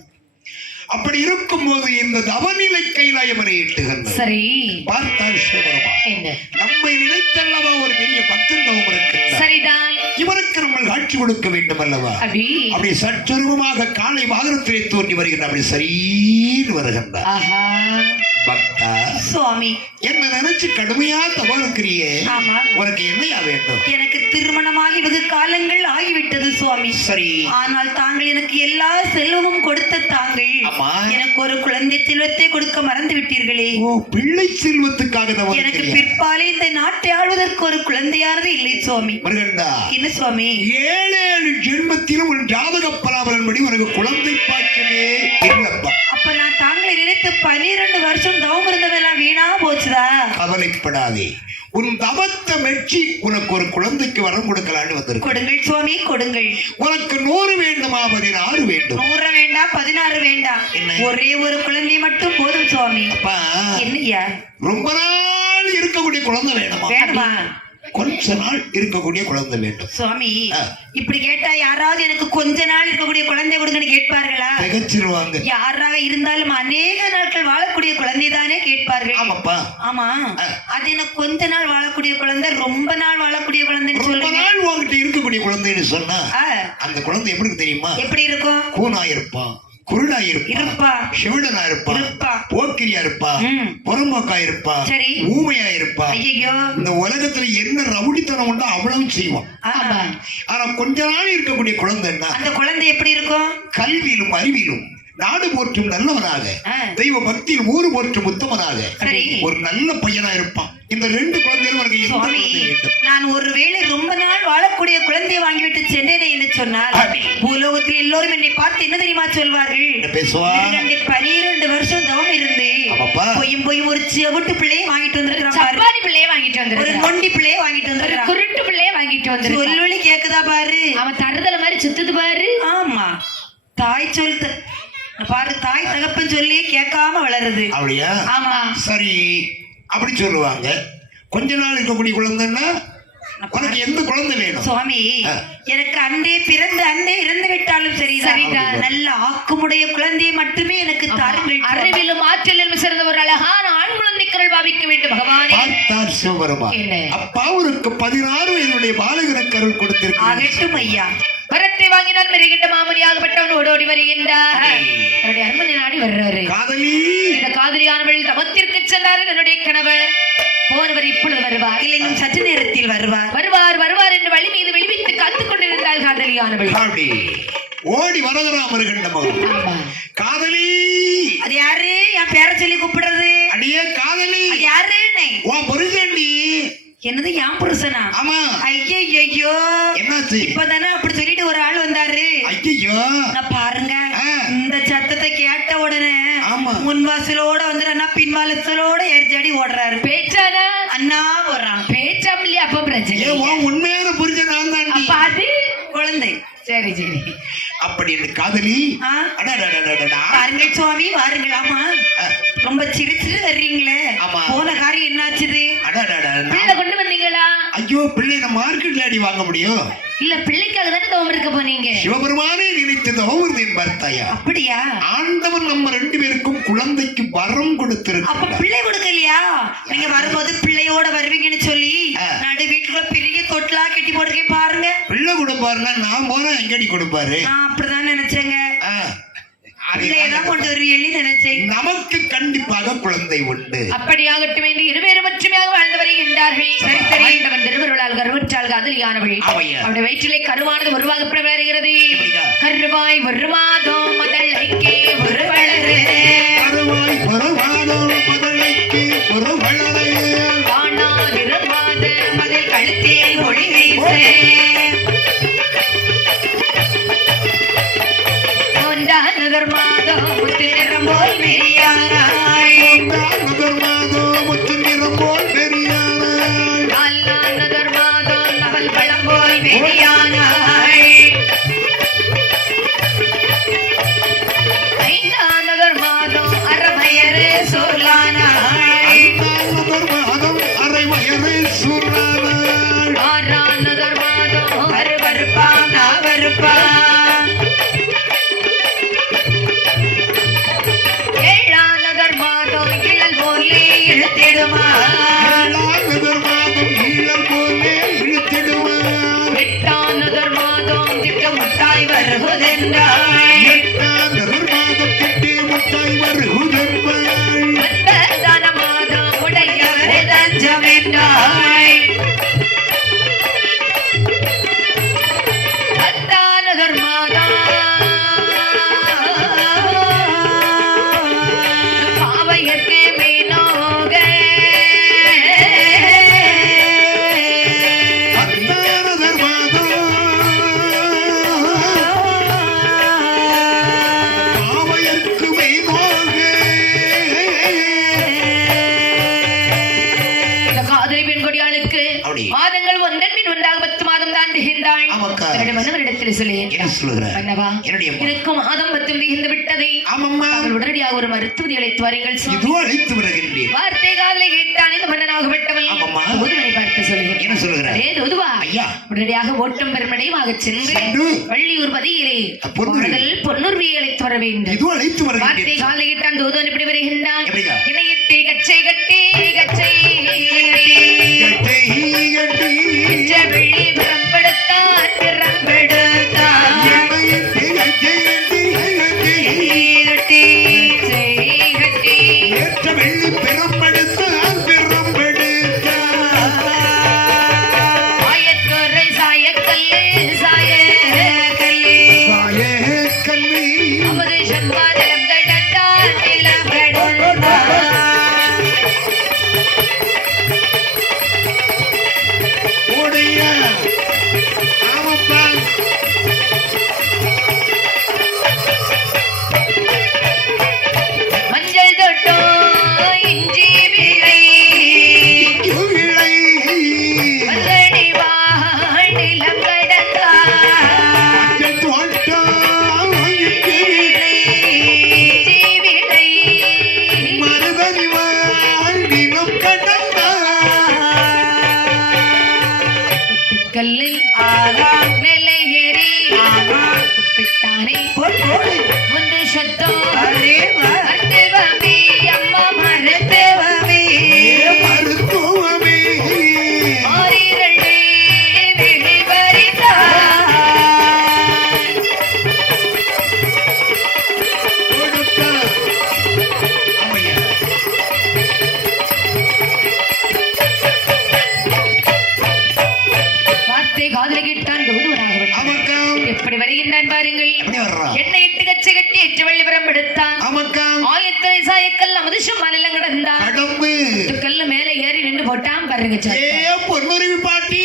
அப்படி இருக்கும்போது இந்த தவநிலை கைலாயமனை எட்டுகின்றது. சரி. பார்த்தால் சிவபெருமான் என்ன? நம்மை நினைத்தல்லவா ஒரு பெரிய பக்தன் தவம் இருக்கின்றார். சரிதான். இவருக்கு நம்ம காட்சி கொடுக்க வேண்டும் அல்லவா. அப்படி சற்றுருவமாக காலை வாகனத்திலே தோன்றி வருகின்றார். அப்படி சரீன்னு வருகின்றார். ஆஹா. பக்தா சுவாமி, என்ன நினைச்சு கடுமையா தவம் இருக்கிறியே, ஆமா. உனக்கு என்னையா வேண்டும்? எனக்கு திருமணமாகி வெகு காலங்கள் ஆகிவிட்டது சுவாமி. சரி. ஆனால் தாங்கள் எனக்கு எல்லா செல்வமும் கொடுத்த தாங்கள் ஆமா. எனக்கு ஒரு குழந்தை செல்வத்தை கொடுக்க மறந்து விட்டீர்களே. ஓ, பிள்ளை செல்வத்துக்காக தவம் எனக்கு இருக்கிறியா? பிற்பாலே இந்த நாட்டை ஆள்வதற்கு ஒரு குழந்தையானது இல்லை சுவாமி. முருகன்டா, என்ன சுவாமி? 7 ஜென்மத்திலும் ஒரு ஜாதக பலாபலன்படி உனக்கு குழந்தை பாக்கியமே இல்லப்பா. அப்ப நான் தாங்களை நினைத்து 12 வருஷம் தவம் இருந்ததெல்லாம் வீணா போச்சுதா? கவலைப்படாதே, உன் தவத்தை மெச்சி உனக்கு ஒரு குழந்தைக்கு வரம் கொடுக்கலான்னு வந்திருக்கு. கொடுங்கள் சுவாமி, கொடுங்கள். உனக்கு 100 வேண்டுமா 16 வேண்டும்? 100 வேண்டாம், 16 வேண்டாம். என்ன? ஒரே ஒரு குழந்தை மட்டும் போதும் சுவாமி. அப்பா, என்னையா? ரொம்ப நாள் இருக்கக்கூடிய குழந்தை வேணுமா? வேணுமா? கொஞ்ச நாள் இருக்கக்கூடிய குழந்தை வேண்டும் சுவாமி. இப்படி கேட்டா யாராவது எனக்கு கொஞ்ச நாள் இருக்கக்கூடிய குழந்தை கொடுங்கன்னு கேட்பார்களா? திகச்சிருவாங்க. யாராக இருந்தாலும் அநேக நாட்கள் வாழக்கூடிய குழந்தை தானே கேட்பார்கள். ஆமாப்பா. ஆமா. அது எனக்கு கொஞ்ச நாள் வாழக்கூடிய குழந்தை, ரொம்ப நாள் வாழக்கூடிய குழந்தைன்னு ரொம்ப சொல்லுங்க. நாள் உங்ககிட்ட இருக்கக்கூடிய குழந்தைன்னு சொன்னா அந்த குழந்தை எப்படி தெரியுமா? எப்படி இருக்கும்? கூனா இருப்பான், குருடா இருப்பா, சிவடனா இருப்பா, போக்கிரியா இருப்பா, புறம்போக்கா இருப்பா, ஊமையா இருப்பா. ஐயோ, இந்த உலகத்துல என்ன ரவுடித்தனம் உண்டோ அவ்வளவு செய்வான். ஆனா கொஞ்ச நாள் இருக்கக்கூடிய குழந்தைன்னா அந்த குழந்தை எப்படி இருக்கும்? கல்வியிலும் அறிவிலும் நாடு போற்றும் நல்லவனாக, தெய்வ பக்தியில் ஊரு போற்றும் உத்தமனாக ஒரு நல்ல பையனா இருப்பான். இந்த 2 குழந்தைகளும் உனக்கு எந்த சுவாமி, குழந்தை வேண்டும்? நான் ஒருவேளை ரொம்ப நாள் வாழக்கூடிய குழந்தையை வாங்கிவிட்டு சென்றேனே என்று சொன்னால் பூலோகத்தில் எல்லோரும் என்னை பார்த்து என்ன தெரியுமா சொல்வார்கள்? என்ன பேசுவா? 12 வருஷம் தவம் இருந்து ஆமாப்பா. போயும் ஒரு செவிட்டு பிள்ளையை வாங்கிட்டு வந்திருக்கிறான் பாரு. சப்பானி பிள்ளைய வாங்கிட்டு ஒரு வந்திருக்கான். நொண்டி பிள்ளையை வாங்கிட்டு ஒரு வந்திருக்கிறான். குருட்டு பிள்ளைய வாங்கிட்டு வந்திருக்கான். சொல்வழி கேக்குதா பாரு. அவன் தருதல மாதிரி சுத்துது பாரு. ஆமா, தாய் பாரு, தாய் தகப்பன் சொல்லி கேட்காம வளருது. அப்படியா? ஆமா. சரி, அப்படி சொல்லுவாங்க. கொஞ்ச நாள் இருக்கக்கூடிய குழந்தைன்னா உனக்கு எந்த குழந்தை வேணும்? சுவாமி, எனக்கு அண்டே பிறந்து அண்டே இறந்து விட்டாலும் சரிதான், நல்ல ஆக்குமுடைய குழந்தையை மட்டுமே எனக்கு தாருங்கள். அறிவிலும் ஆற்றலிலும் சிறந்த ஒரு அழகான ஆண் குழந்தைக்கருள் பாவிக்க வேண்டும் பகவானே. பார்த்தால் சிவபெருமா அப்பாவுக்கு 16 வயதுடைய பாலகனுக்கு அருள் கொடுத்திருக்கிறார். ஆகட்டும் ஐயா. வரத்தை வாங்கினால் மெருகின்ற மாமணியாகப்பட்டவன் ஓடோடி வருகின்றார். தன்னுடைய அரண்மனை நாடி வர்றாரு. காதலி, இந்த காதலியானவள் தவத்திற்கு சென்றார். என்னுடைய கணவர் போனவர் இப்பொழுது வருவார், இல்லை இன்னும் சற்று நேரத்தில் வருவார். வருவார் என்று வழி மீது வெளிவிட்டு காத்துக் கொண்டிருந்தாள் காதலியானவள். அப்படி ஓடி வருகிறான் வருகின்ற மகன். காதலி, அது யாரு? என் பேரை சொல்லி கூப்பிடுறது. அடியே காதலி, அது யாரு? உன் புருஷன்டி. என்னது, என் புருஷனா? ஆமா. ஐயோ, என்னாச்சு? இப்பதானே அப்படி சொல்லிட்டு ஒரு ஆள் வந்தாரு. ஐயோ, நான் பாருங்க, இந்த சத்தத்தை கேட்ட உடனே ஆமா, முன்வாசலோட வந்துடுறா, பின்வாசலோட ஏறிச்சாடி ஓடுறாரு. பேச்சானா அண்ணா போடுறான். பேச்சாம் இல்லையா? அப்ப பிரச்சனை. உன் உண்மையான புருஷன் நான் தாண்டி. அப்ப அது குழந்தை. சரி அப்படி என்று காதலி. பாருங்கள் சுவாமி, வாருங்கள். ஆமா, ரொம்ப சிரிச்சிட்டு வர்றீங்களே. போன காரியம் என்னாச்சுது? பிள்ளை கொண்டு வந்தீங்களா? ஐயோ, பிள்ளை நம்ம மார்க்கெட்ல அடி வாங்க முடியும் இல்ல, பிள்ளைக்காக தானே தவம் இருக்க போனீங்க. சிவபெருமானே நினைத்து தவம் பார்த்தாயா? அப்படியா? ஆண்டவன் நம்ம 2 பேருக்கும் குழந்தைக்கு வரம் கொடுத்திருக்கு. அப்ப பிள்ளை கொடுக்கலையா? நீங்க வரும்போது பிள்ளையோட வருவீங்கன்னு சொல்லி நடு வீட்டுக்குள்ள பெரிய தொட்டிலா கட்டி போட்டுருக்கேன் பாருங்க. பிள்ளை கொடுப்பாருன்னா நான் போனா எங்கடி கொடுப்பாரு? அப்படிதான் நினைச்சேங்க. கொண்டு வருவீங்க நினைச்சேன். நமக்கு கண்டிப்பாக குழந்தை உண்டு. அப்படியாகட்டும் என்று இருவேறு மட்டுமையாக வாழ்ந்து வருகின்றார்கள். சரி, ஆண்டவன் திருவருளால் கருவுற்றால் காதலியானவள் அவருடைய வயிற்றிலே கருவானது உருவாகப்பட வருகிறது. கருவாய் ஒரு மாதம் மதலைக்கு ஒரு வளரு, கருவாய் ஒரு மாதம் மதலைக்கு ஒரு வளரு, காணாதிரு மாத மதில் கழுத்தில் ஒளி வீசு, நகர் மாதம் முத்து நிறம் போல் வெறியானாய், நகர் மாதம் முத்து நிறம் போல் வெறியானாய், நகர் மாதம் நகல் பழம் போல் வெறியானாய், 5ஆம் நகர் மாதம் அரைவயறு சூர்லானாய், 5ஆம் நகர் மாதம் அரைவயறு சூர்லானாய், 6ஆம் நகர் மாதம் அருவருப்பா நாவருப்பா, 7ஆம் நகர் மாதம் இழல் போலே இழுத்திடுமா, 7ஆம் மாதம் இழல் போலே இழுத்திடுமா, 8ஆம் நகர் மாதம் திட்டமுட்டாய் வருகுதென்றாய், 8ஆம் மாதம் திட்டி முட்டாய் வருகுதென்றாய், 9ஆம் மாதம் உடையவரே தஞ்சம் என்றாய், 10ஆம் நகர் மாதம் பாவையர்க்கே மீனோக, 10ஆம் மாதம் பாவையர்க்கு மீனோக. இந்த காதலி பெண் கொடியாளுக்கு மாதங்கள் ஒன்றன் பின் ஒன்றாக 10 மாதம் தாண்டுகின்றாள். என்னுடைய மன்னவரிடத்தில் இருக்கும் மாதம் 10 முடிந்து விட்டதை அவள் உடனடியாக ஒரு மருத்துவரை அழைத்து வாருங்கள். வார்த்தை காதலை கேட்டான் இந்த மன்னனாகப்பட்டவள் தூதுவரை பார்த்து சொல்லுகிறார். உடனடியாக ஓட்டம் பெருமடையாக சென்று வள்ளியூர் பதியிலே பொன்னுர்வியை அழைத்து வர வேண்டும். வார்த்தை காதலை கேட்டான் தூதுவன் இப்படி வருகின்றான். இணையத்தை கச்சை கட்டி கச்சை வெள்ளி பிறம்பெடுத்தான் பிறம்பெடுத்தான் வெள்ளி பிறம்பெடுத்தான் பிறம்பெடுத்தான் சாயத்துறை சாயக்கல்லு சாயக்கல்லு சாயக்கல்லு அமுது செம்மாதம் கடந்தான் நிலம் கடந்தான் கல்லு மேலே ஏறி பிட்டானே முந்து சத்தம் மருத்துவமே அம்மா மருத்துவமே மருத்துவமே ஆரிரண்டே வெளிவரிதா கொடுத்தார். ஆமையா. வார்த்தை காதல கேட்டான் தூதுவராக ஆமாக்காம். எப்படி வருகின்றான் பாருங்கள் எப்படி வர்றான்? என்னை இட்டு கச்சி கட்டி எட்டு வெள்ளிபுரம் எடுத்தான் ஆமாக்காம். ஆயத்தனை சாயக்கல்ல முதுசும் மலையில கிடந்தான் கடம்பு. கல்லு மேல ஏறி நின்று போட்டான் பாருங்க ஏ பொன்னுருவி பாட்டி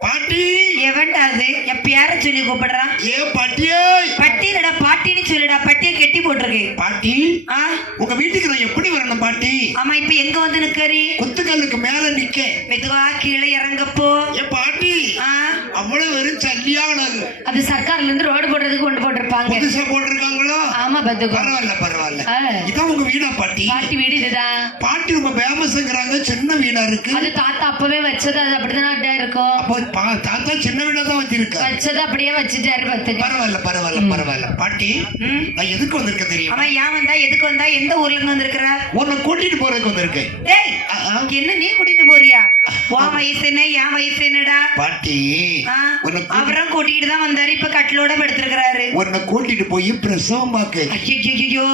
பாட்டி எவன்டா அது எப்ப யார சொல்லி கூப்பிடுறான்? ஏ பாட்டியே பட்டியலடா பாட்டின்னு சொல்லுடா. பட்டியை கெட்டி போட்டிருக்கு. பாட்டி ஆ உங்க வீட்டுக்கு நான் எப்படி வரணும் பாட்டி? ஆமா இப்ப எங்க வந்து நிக்கறி? குத்துக்கல்லுக்கு மேல நிக்க. மெதுவா கீழே இறங்கப்போ. ஏ பாட்டி ஆ அவ்வளவு வெறும் சல்லியானது அது சர்க்கார்ல இருந்து ரோடு போடுறதுக்கு கொண்டு போட்டிருப்பாங்க புதுசா போட்டிருக்காங்களோ? ஆமா பத்துக்கோ பரவாயில்ல பரவாயில்ல. ஆ. இதான் உங்க வீடா பாட்டி? பாட்டி வீடு இதுதான் பாட்டி ரொம்ப ஃபேமஸ்ங்கிறாங்க. சின்ன வீடா இருக்கு. அது தாத்தா அப்பவே வச்சது அது அப்படிதான் அப்படியே இருக்கும் அப்போ தாத்தா சின்ன வீடா தான் வச்சிருக்க. வச்சது அப்படியே வச்சுட்டாரு பத்துக்கு பரவாயில்ல பரவாயில்ல பரவாயில்ல. பாட்டி நான் எதுக்கு வந்திருக்கேன் தெரியுமா? அவன் ஏன் வந்தா எதுக்கு வந்தா எந்த ஊர்ல இருந்து வந்திருக்கிறா? உன்னை கூட்டிட்டு போறதுக்கு வந்திருக்கேன். டேய் என்ன நீ கூட்டிட்டு போறியா? உன் வயசு என்ன என் வயசு என்னடா? பாட்டி ஆ, உன்னை அவரும் கூட்டிட்டு தான் வந்தாரு. இப்ப கட்டிலோட படுத்திருக்கிறாரு. உன்னை கூட்டிட்டு போய் பிரசவம் பார்க்க. ஐயோ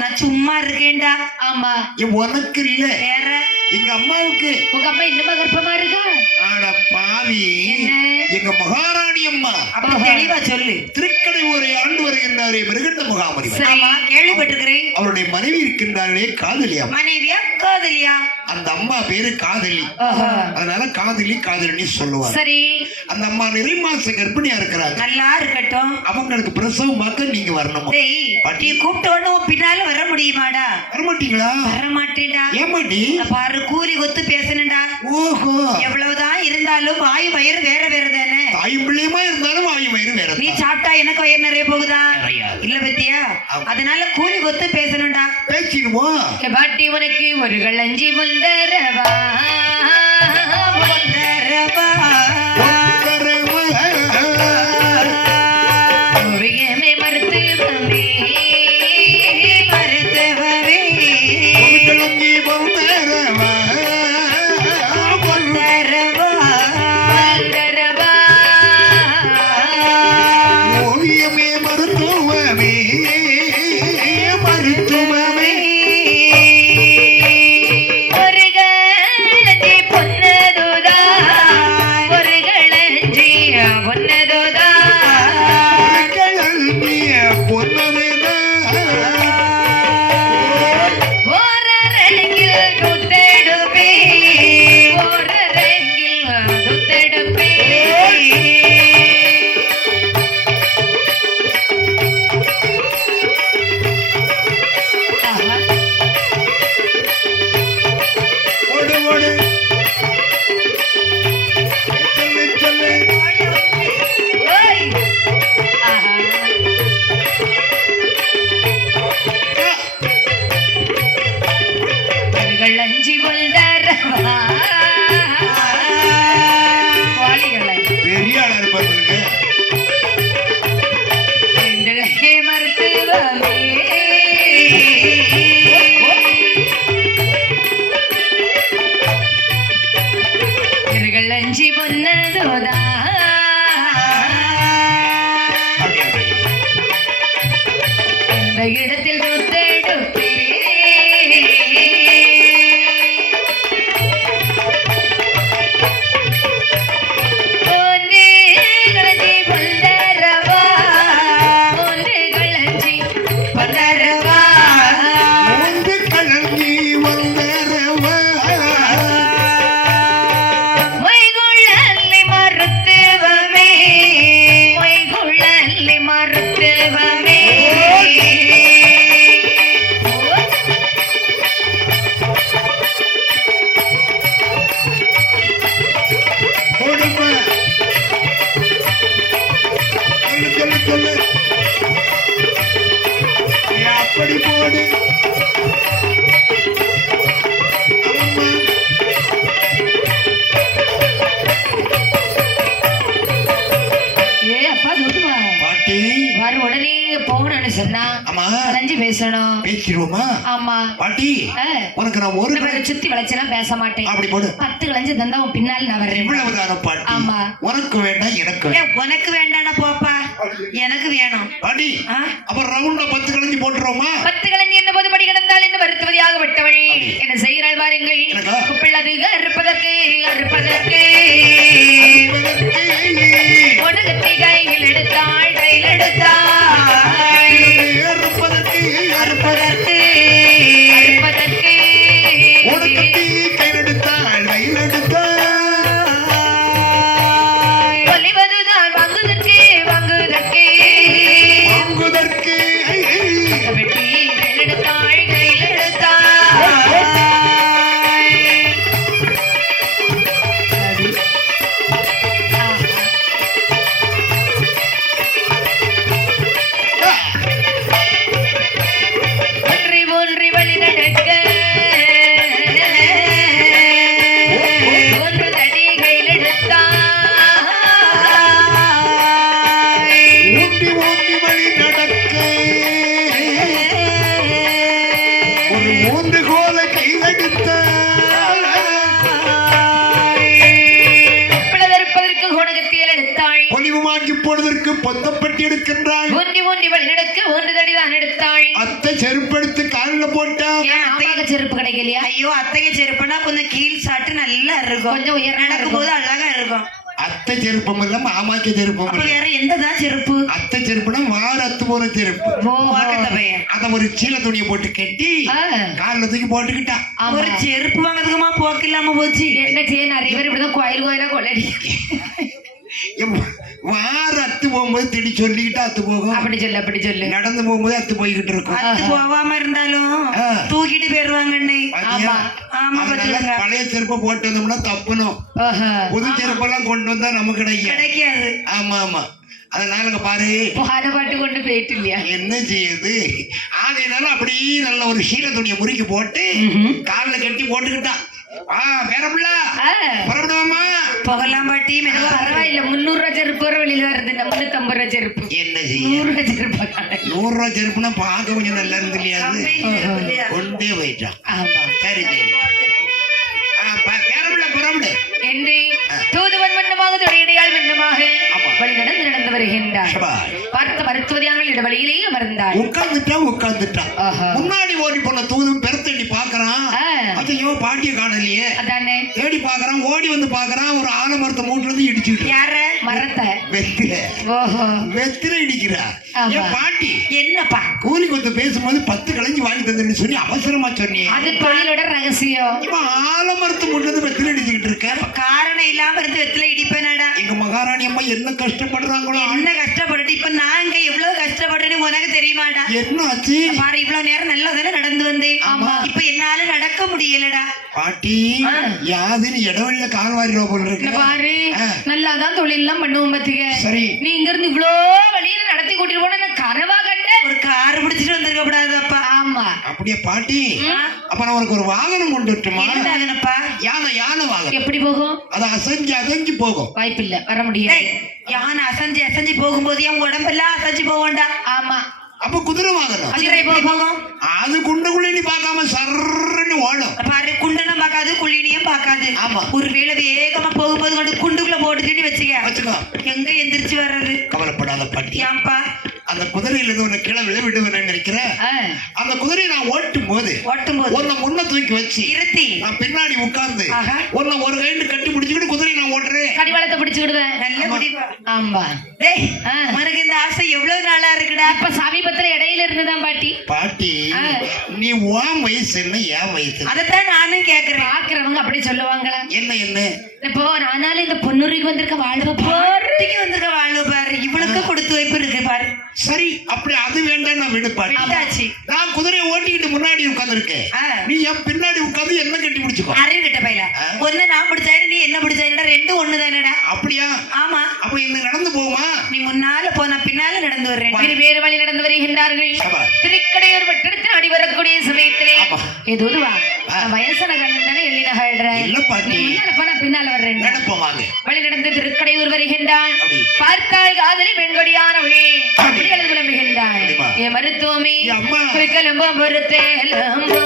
நான் சும்மா இருக்கேன்டா. ஆமா உனக்கு இல்ல வேற எங்க அம்மாவுக்கு. உங்க அப்பா இன்னுமா கர்ப்பமா இருக்கா ஆட பாவி என்ன? எங்க மகாராணி அம்மா அப்ப தெளிவா சொல்லு. திருக்கடை ஒரு ஆண்டு வருகின்றாரே மிருகண்ட முகாமணி. சரி. ஆமா கேள்விப்பட்டிருக்கிறேன். அவருடைய மனைவி இருக்கின்றாரே காதலி அம்மா. மனைவியா காதலியா? அந்த அம்மா பேரு காதலி. ஓஹோ. அதனால காதலி காதலின்னு சொல்லுவாங்க. சரி அந்த அம்மா நிறை மாச கர்ப்பிணியா இருக்கிறாங்க. நல்லா இருக்கட்டும். அவங்களுக்கு பிரசவம் பார்க்க நீங்க வரணுமா? டேய் நீ கூப்பிட்ட உடனே உன் பின்னால வர முடியுமாடா? வரமாட்டீங்களா? வர மாட்டேன்டா. ஏமாட்டி? இங்க பாரு கூலி கொத்து பேசணும்டா. ஓஹோ. எவ்வளவுதான் இருந்தாலும் வாய் வயிறு வேற வேற தானே. தாயும் பிள்ளையுமா இருந்தாலும் வாயு வயிறு வேற நீ தான். சாப்பிட்டா எனக்கு வயிறு நிறைய போகுதா? நிறையாது. இல்ல பத்தியா? ஆமா. அதனால கூலி கொத்து பேசணும்டா. பேசிடுவோம். ஏ பாட்டி உனக்கு ஒரு களஞ்சி முந்தரவா ஒன்றரவா. ஓவியமே மருத்துவமே மருத்துவமே ஒன்றரவா. முந்தரவா ஓவியமே மருத்துவமே மருத்துவமே. ஒரு களஞ்சி பொன்னதுதா ஒரு களஞ்சி பொன்னதுதா கிளம்பிய பொன்னவேதான். ஓரரங்கில் துத்தெடுப்பே ஓரரங்கில் துத்தெடுப்பே ஆஹா. ஓடு ஓடு. சொல்லு சொல்லு. ஓய். ஆஹா. களஞ்சி முந்தரவா வாளிகளை பெரிய ஆளா இருப்பார்களுக்கு. எங்களே மருத்துவமே களஞ்சி பொன்னதுதா இந்த இடத்தில் துத்தெடுப்பே ஒன்று களஞ்சி பொன்னரவா ஒன்று களஞ்சி பொன்னரவா மூன்று கிளம்பி வந்தரவா. மொய்குழலி மறுத்து பேசணும். பேசிடுவோமா ஆமா பாட்டி? உனக்கு நான் ஒரு இந்த சுத்தி வளைச்செல்லாம் பேச மாட்டேன். அப்படி போடு. 10 கலஞ்சு தந்தா உன் பின்னால நான் வர்றேன். இவ்வளவுதான பாட்டி? ஆமா. உனக்கு வேண்டாம் எனக்கு வேண்டாம். உனக்கு வேண்டானா போப்பா, எனக்கு வேணும் பாட்டி. அப்புறம் ரவுண்ட 10 கலஞ்சி போட்டுருவோமா? 10 கலஞ்சி என்ன போது படி கிடந்தால் என்ன வருத்துவதியாக விட்டவழி என்ன செய்கிறாள் பாருங்கள். குப்பிள்ளது அறுப்பதற்கு அறுப்பதற்கு ஒடுகத்தை கையில் எடுத்தாள் கையில் எடுத்தாள் அறுப்பதற்கு அறுப்பதற்கு அறுப்பதற்கு ஒடுக்கத்தை கையில் எடுத்தாள் கையில் எடுத்தாள் ஒலிவதுதான் வாங்குதற்கு வாங்குதற்கு வாங்குதற்கு வெட்டி கையில் எடுத்தாள் கையில் எடுத்தாள் ஒன்றி வழி நடக்க ஒன்று தடி கையில் எடுத்தாள் ஊட்டி ஊட்டி வழி நடக்க ஒரு 3 கோல கையில் எடுத்தாள் பிளதறுப்பதற்கு கோணகத்தியல் எடுத்தாள் பொலிவுமாக்கி போடுவதற்கு பொத்தப்பட்டி எடுக்கின்றாள் ஒன்றி ஒன்றி வழி நடக்க ஒன்று தடிதான் எடுத்தாள் அத்தை செருப்படுத்து காலில் போட்டா ஏன் அத்தைக்கு செருப்பு கிடைக்கலையா? ஐயோ அத்தைக்கு செருப்புனா கொஞ்சம் கீழ் சாட்டு நல்லா இருக்கும், கொஞ்சம் உயரமா நடக்கும் போது அழகா இருக்கும். அத்தை செருப்பம் இல்ல மாமாக்கு செருப்பம் அப்ப இல்ல. வேற எந்ததான் செருப்பு? அத்தை செருப்புனா வார அத்து போற செருப்பு. பக்கத்து பையன் அத ஒரு சீல துணியை போட்டு கட்டி காலில் தூக்கி போட்டுக்கிட்டா. ஒரு செருப்பு வாங்குறதுக்குமா போக்கு இல்லாம போச்சு. என்ன செய்ய நிறைய பேர் இப்படிதான் கோயில் கோயிலா கொள்ளடி வார அத்து போகும்போது திடி சொல்லிக்கிட்டு அத்து போகும். அப்படி சொல்லு நடந்து போகும்போது அத்து போய்கிட்டு இருக்கும். அத்து போகாம இருந்தாலும் தூக்கிட்டு போயிருவாங்கன்னு. பாத்தியா? ஆமா அதனால பாத்துக்கங்க. பழைய செருப்பை போட்டு வந்தோம்னா தப்புனும். புது செருப்பெல்லாம் கொண்டு வந்தா நமக்கு கிடைக்காது. ஆமா ஆமா. அதனால பாரு பாட்டு கொண்டு போயிட்டு இல்லையா என்ன செய்யுது. ஆகையினால அப்படியே நல்ல ஒரு சீல துணியை முறுக்கி போட்டு காலில் கட்டி போட்டுக்கிட்டா. பேரப்புள்ள புறப்படுவோமா? போகலாம் பாட்டி. பரவாயில்ல 300 ரூபாய் செருப்பு வர வெளியில வருது. 350 ரூபாய் செருப்பு என்ன செய்ய? 100 ரூபாய் செருப்பு 100 ரூபாய் செருப்புனா பார்க்க கொஞ்சம் நல்லா இருந்து இல்லையா? கொண்டே போயிட்டான். ஆமா சரி சரி. பேரப்புள்ள புறப்படு என்று தூதுவன் மன்னமாக தொடையடையால் மன்னமாக வழி நடந்து வருகின்றார். பார்த்த மருத்துவதியானவள் இடவழியிலேயே அமர்ந்தாள். உட்கார்ந்துட்டான். முன்னாடி ஓடி போன தூதும் பெருத்தண்டி பாக்குறான். அதையோ பாட்டிய காணலையே. அதானே தேடி பாக்குறான். ஓடி வந்து பாக்குறான். ஒரு ஆலமரத்தை மூட்டுல இருந்து இடிச்சுட்டு. யார? மரத்தை வெத்தில இடிக்கிறா. என் பாட்டி என்னப்பா கூலி கொஞ்சம் பேசும்போது 10 கலஞ்சி வாங்கி தந்தேன்னு சொல்லி அவசரமா சொன்னீங்க. அது தொழிலோட ரகசியம். இவன் ஆலமரத்து மூட்டுல இருந்து வெத்தில இடிச்சுக்கிட்டு இருக்க. காரணம் இல்லாம இருந்து வெத்தில இடிப்பேனடா. எங்க மகாராணி அம்மா என்ன கஷ்டப்படுறாங்களோ. என்ன கஷ்டப்பட்டு இப்ப நாங்க எவ்வளவு கஷ்டப்பட்டேன்னு உனக்கு தெரியுமாடா? என்ன ஆச்சு பாரு, இவ்வளவு நேரம் நல்லா தானே நடந்து வந்தேன். இப்ப என்னால நடக்க முடியலடா. பாட்டி யாதுன்னு இடவெளியில கால் வாரிடுவா போல இருக்கு. பாரு நல்லாதான் தொழில் எல்லாம் பண்ணுவோம் பத்திக. சரி நீ இங்க இருந்து இவ்வளோ வழியில நடத்தி கூட்டிட்டு போன கனவா கண்ட ஒரு கார் பிடிச்சிட்டு வந்திருக்க கூடாதுப்பா. ஆமா அப்படியே பாட்டி. அப்ப நான் உனக்கு ஒரு வாகனம் கொண்டு வரட்டுமா? என்னப்பா? யானை வாகனம். எப்படி போகும்? அது அசைஞ்சு போகும். வாய்ப்பில்ல, வர முடியாது. யானை அசைஞ்சு போகும்போது என் உடம்பெல்லாம் அசைஞ்சு போவோண்டா. ஆமா. அப்ப குதிரை வாகனம் எப்படி போகும்? அது குண்டுக்குள்ளே நீ பார்க்காம சர்ன்னு ஓடும். பாரு, குண்டனும் பார்க்காது குள்ளினியும் பார்க்காது. ஆமா. ஒருவேளை வேகமா போகும்போது கொண்டு குண்டுக்குள்ள போட்டுட்டு வச்சுக்கோ, எங்க எந்திரிச்சு வர்றது? கவலைப்படாத பாட்டி. ஏன்பா? அந்த குதிரையில இருந்து உன்னை கீழே விழுவிடுவேன் நினைக்கிறேன். அந்த குதிரையை நான் ஓட்டும் போது உன்னை முன்ன தூக்கி வச்சு இருத்தி நான் பின்னாடி உட்கார்ந்து உன்னை ஒரு கைண்டு கட்டி பிடிச்சுக்கிட்டு குதிரையை நான் ஓட்டுறேன். கடிவாளத்தை பிடிச்சுக்கிடுவேன். நல்ல முடிவா? ஆமா. டேய், உனக்கு இந்த ஆசை எவ்வளவு நாளா இருக்குடா? இப்ப சமீபத்துல இடையில இருந்துதான் பாட்டி. பாட்டி நீ உன் வயசு என்ன என் வயசு? அதத்தான் நானும் கேக்குறேன். பாக்குறவங்க அப்படி சொல்லுவாங்களா? என்ன இப்போ நானால இந்த பொண்ணுரிக்கு வந்திருக்க வாழ்வ போறதுக்கு வந்திருக்க வாழ்வு பாரு, இவளுக்கு கொடுத்து வைப்பு இருக்கு பாரு. சரி, அப்படி அது வேண்டாம், நான் விடுப்பாட்டி. நான் குதிரையை ஓட்டிக்கிட்டு முன்னாடி உட்கார்ந்து இருக்கேன். நீ என் பின்னாடி உட்கார்ந்து என்ன கட்டி பிடிச்சுக்கோ. அறிவு கிட்ட பையல ஒண்ணு நான் பிடிச்சாரு, நீ என்ன பிடிச்சாருடா, ரெண்டும் ஒண்ணு தானடா. அப்படியா? ஆமா. அப்ப இந்த நடந்து போகுமா? நீ முன்னால போனா பின்னால நடந்து வர்றேன். வேறு வழி நடந்து வருகின்றார்கள். திருக்கடையூர் வட்டத்தில் அடி வரக்கூடிய சமயத்திலே ஏதோ நான் வயசான கண்ணன் தானே எள்ளி நகழ்றேன். இல்ல பாட்டி. நீ முன்னால போனா பின்னால வர்றேன். நடப்போம் வாங்க. வழி நடந்து திருக்கடையூர் வருகின்றான். அப்படி. பார்த்தாய் காதலி பெண்கொடியானவளே அப்படி. அப்படி எழுது விளம்புகின்றான். அப்படிமா. என் மருத்துவமே ஏ அம்மா. குறிக்கலம்பம் பொறுத்தேலம்மா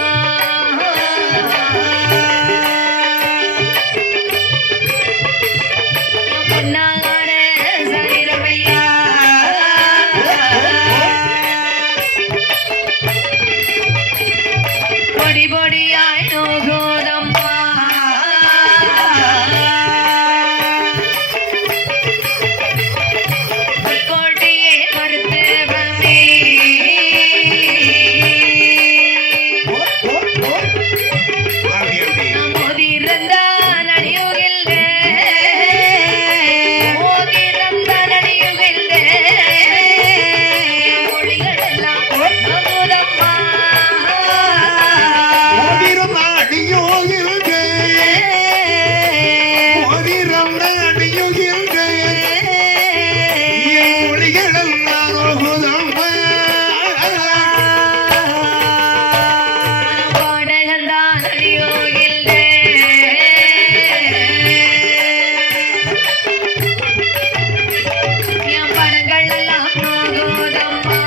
பொன்னான சரீரமையா பொடி பொடியாய் நோகோதம்மா கோட்டையே மருத்துவமே அப்படி அப்படி. மோதிரந்தான் அடியுகில்லே மோதிரந்தான் அடியுகில்லே மொழிகளெல்லாம் நோகுதம்மா மோதிரம் அடியோகில்தே. மோதிரம் அடியோகில்தே. என் மொழிகளெல்லாம் நோகுதம்மா. பாடகந்தான் அடியுகில்லே என் படங்கள் எல்லாம் நோகுதம்மா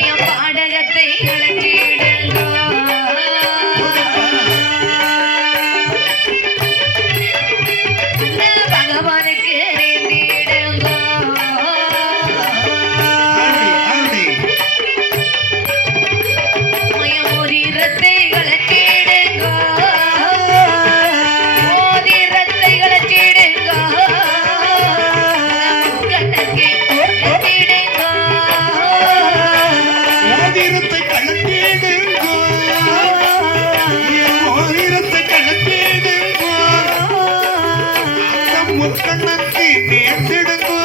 என் பாடகத்தை இழந்திடுங்கோ அந்த பகவானுக்கு நேர்ந்திடுங்கோ அப்படி அப்படி. மோதிரத்தை கலட்டிடுங்கோ மோதிரத்தை கலட்டிடுங்கோ கண்ணಕ್ಕೆ கலட்டிடுங்கோ மோதிரத்தை கழட்டிடுங்கோ. என் மோதிரத்தை கழட்டிடுங்கோ. அந்த முக்கண்ணத்தை நேர்த்திடுங்கோ.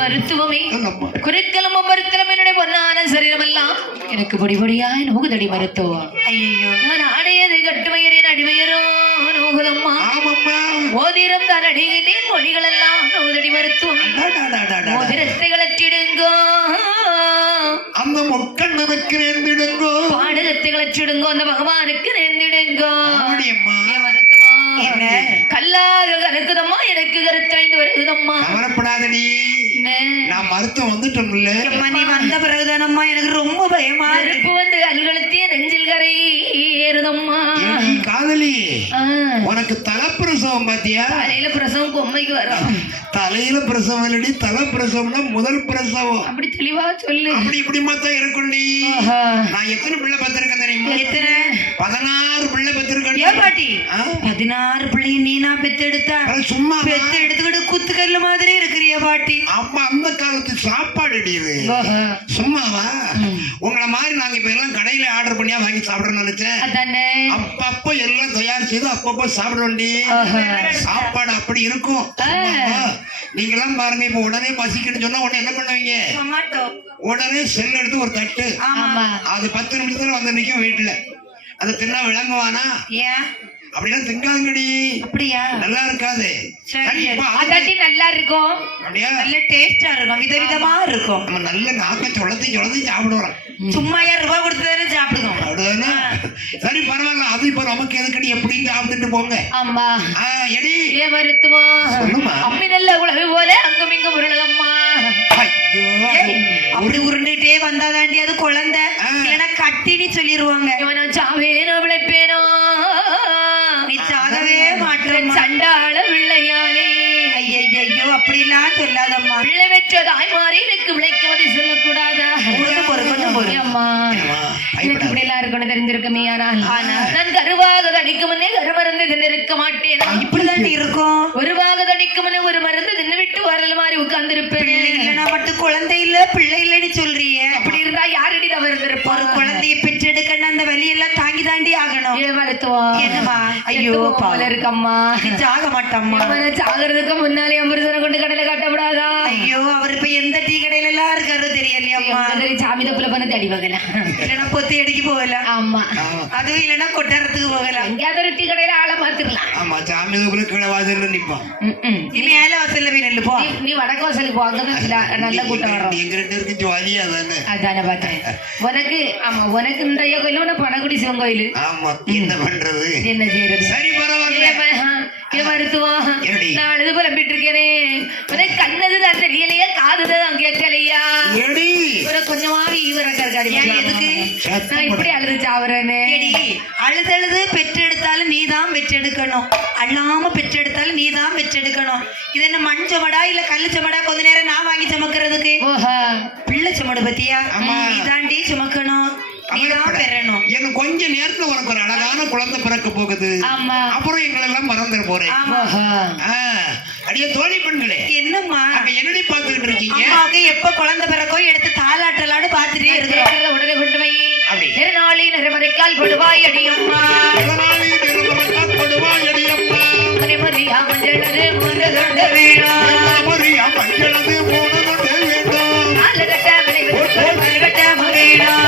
மருத்துவமே சொல்லம்மா. குறுக்கலமும் மருத்துவம் என்னுடைய பொன்னான சரீரமெல்லாம் எனக்கு பொடி பொடியாய் நோகுதடி மருத்துவம் ஐயோ நான் ஆடையது கட்டுமயரின் அடிமையரோ நோகுதம்மா ஆமம்மா. மோதிரம் தான் அடிகின்றேன் மொழிகள் எல்லாம் நோகுதடி மருத்துவம் அடடடடடட. மோதிரத்தை கலட்டிடுங்கோ அந்த முக்கண்ணனுக்கு நேர்ந்திடுங்கோ. பாடகத்தை கலச்சிடுங்கோ அந்த பகவானுக்கு நேர்ந்திடுங்கோ அப்படியம்மா. என்ன? கல்லாக கறக்குதம்மா எனக்கு கருத்தாய்ந்து வருகுதம்மா கவலைப்படாத நீ. என்ன? நான் மருத்துவம் வந்துட்டோம்ல. அம்மா, நீ வந்த பிறகுதானம்மா எனக்கு ரொம்ப பயமா இருக்கு. நெருப்பு வந்து அல்கழுத்திய நெஞ்சில் கரை ஏறுதம்மா ஏடி காதலி, ஆ, உனக்கு தலைப்பிரசவம் பாத்தியா? தலையில பிரசவம் பொம்மைக்கு வரும் தலையில பிரசவம் இல்லடி, தலை பிரசவம்னா முதல் பிரசவம். அப்படி தெளிவா சொல்லு அப்படி இப்படிமா தான் இருக்கும் நீ. ஆஹா. நான் எத்தனை பிள்ளை பெற்றிருக்கேன் தெரியுமா? எத்தனை? 16 பிள்ளை பெற்றிருக்கேன். ஏன் பாட்டி ஆ? 16 பிள்ளைங்க நீனா பெத்தெடுத்தா? அது சும்மா பெத்து எடுத்துக்கிட்டு குத்துக்கல்லு மாதிரி இருக்கிறியா பாட்டி? அப்ப அந்த காலத்து சாப்பாடு அடியுது. ஆஹா. சும்மாவா? உங்களை மாதிரி நாங்க இப்ப எல்லாம் கடையில ஆர்டர் பண்ணியா வாங்கி சாப்பிடணும்னு நினைச்சேன். அதானே அப்பப்ப எல்லாம் தயார் செய்து அப்பப்ப சாப்பிட வேண்டி ஆஹா. சாப்பாடு அப்படி இருக்கும். சும்மாவா? நீங்க எல்லாம் பாருங்க, இப்ப உடனே பசிக்குன்னு சொன்னா உடனே என்ன பண்ணுவீங்க? டொமாட்டோ. உடனே செல் எடுத்து ஒரு தட்டு, ஆமா அது 10 நிமிஷத்துல வந்து நிக்கும் வீட்டுல. அதை தின்னா விளங்குவானா? ஏன் அப்படின்னா திங்காங்கடி, அப்படியா? நல்லா இருக்காது. சரி, கண்டிப்பா அதாட்டி நல்லா இருக்கும் அப்படியா? நல்ல டேஸ்டா இருக்கும், விதவிதமா இருக்கும். நம்ம நல்ல நாக்க சொலத்தி சாப்பிடுவோம். சும்மா 1000 ரூபாய் கொடுத்ததானே சாப்பிடுவோம். அப்படிதானே? சரி பரவாயில்ல, அது இப்ப நமக்கு எதுக்கடி எப்படின்னு சாப்பிட்டுட்டு போங்க. ஆமா எடி ஏ மருத்துவம் சொல்லுமா. அம்மி நல்ல உழவு போல அங்கும் இங்கும் உருளதம்மா ஐயோ, அப்படி உருண்டுட்டே வந்தாதாண்டி அது குழந்தை, இல்லைன்னா கட்டின்னு சொல்லிடுவாங்க. இவனை சாவேனோ விளைப்பேனோ நீ சாகவே மாட்டேன். சண்டாள பிள்ளையானே ஐயோ அப்படிலாம் சொல்லாதம்மா. பிள்ளை பெற்ற தாய்மாரி எனக்கு விளைக்குவதை சொல்லக்கூடாதா? கொஞ்சம் பொறு, கொஞ்சம் பொறு. அம்மா என்னம்மா, எனக்கு இப்படி எல்லாம் இருக்கணும் தெரிஞ்சிருக்குமே. ஆனால் நான் கருவாக தடிக்கும் முன்னே கருமருந்து தின்னிருக்க மாட்டேன். இப்படிதான் இருக்கும். ஒருவாக தடிக்கும் முன்னே ஒரு மருந்து தின்னு விட்டு வரல மாதிரி உட்கார்ந்து இருப்பேன். இல்லைன்னா மட்டும் குழந்தை இல்ல பிள்ளை இல்லைன்னு சொல்றிய. அப்படி இருந்தா யாரடி தவறு இருந்திருப்பா? ஒரு குழந்தைய பெற்றெடுக்கணும், அந்த வலியெல்லாம் தாங்கி தாண்டி ஆகணும். ஏ மருத்துவம் என்னம்மா? ஐயோ போல இருக்கம்மா. நீ சாக மாட்டம்மா. சாகிறதுக்கு முன்னாலே அமிர்தனை கொண்டு கடலை காட்டப்படாதா? ஐயோ அவர் இப்ப எந்த டீ கடையில எல்லாம் இருக்காரு தெரியாது. சொல்லி அம்மா சாமி தப்புல பண்ண அடி போகலாம் இல்லைன்னா பொத்தி அடிக்கு போகலாம் ஆமா அதுவும் இல்லைன்னா கொட்டாரத்துக்கு போகலாம் எங்கேயாவது ஒரு டீ கடையில ஆளை மாத்திரலாம் ஆமா சாமி தப்புல கீழே வாசல்ல நிப்பான் நீ மேல வாசல்ல போய் நில்லு போ நீ வடக்கு வாசலுக்கு போ அங்கதான் நல்ல கூட்டம் வரும் எங்க ரெண்டு பேருக்கு ஜாலியா தானே அதானே பார்த்தேன் உனக்கு ஆமா உனக்கு இன்றைய கோயில் உனக்கு பனகுடி சிவன் கோயில் ஆமா என்ன பண்றது என்ன செய்யறது சரி பரவாயில்ல மருத்துவம் நான் அழுது புலம்பிட்டு இருக்கேனே உனக்கு கண்ணதுதான் தெரியலையா காதுதான் கேட்கலையா ஒரு கொஞ்சமாவது ஈவரக்கா இருக்காது எதுக்கு நான் இப்படி அழுது சாவுறேன்னு அழுதழுது பெற்றெடுத்தாலும் நீதான் பெற்றெடுக்கணும் அல்லாம பெற்றெடுத்தாலும் நீதான் பெற்றெடுக்கணும் இது என்ன மண் சமடா இல்ல கல்லு சமடா கொஞ்ச நேரம் நான் வாங்கி சமக்கிறதுக்கு பிள்ளை சமடு பத்தியா நீதாண்டி சுமக்கணும் நீதான் பெறணும் எனக்கு கொஞ்ச நேரத்துல உனக்கு ஒரு அழகான குழந்தை பிறக்க போகுது அப்புறம் எங்களெல்லாம் மறந்துட போறேன் அடியே தோழி பெண்களே என்னம்மா என்னடி பாத்துக்கிட்டு இருக்கீங்க அம்மாவுக்கு எப்ப குழந்தை பிறக்கோ எடுத்து தாளாட்டலான்னு பாத்துட்டே இருக்கிறோம் உடனே கொண்டு போய் திருநாளி நிறமறைக்கால் கொடுவாய் அடியம்மா கொடுவாய் அடியம்மா மரியா மஞ்சளது மூன்று தொண்டு வேணும் மரியா மஞ்சளது மூன்று தொண்டு வேணும் நாலு கட்ட விளைவிட்ட வேணும்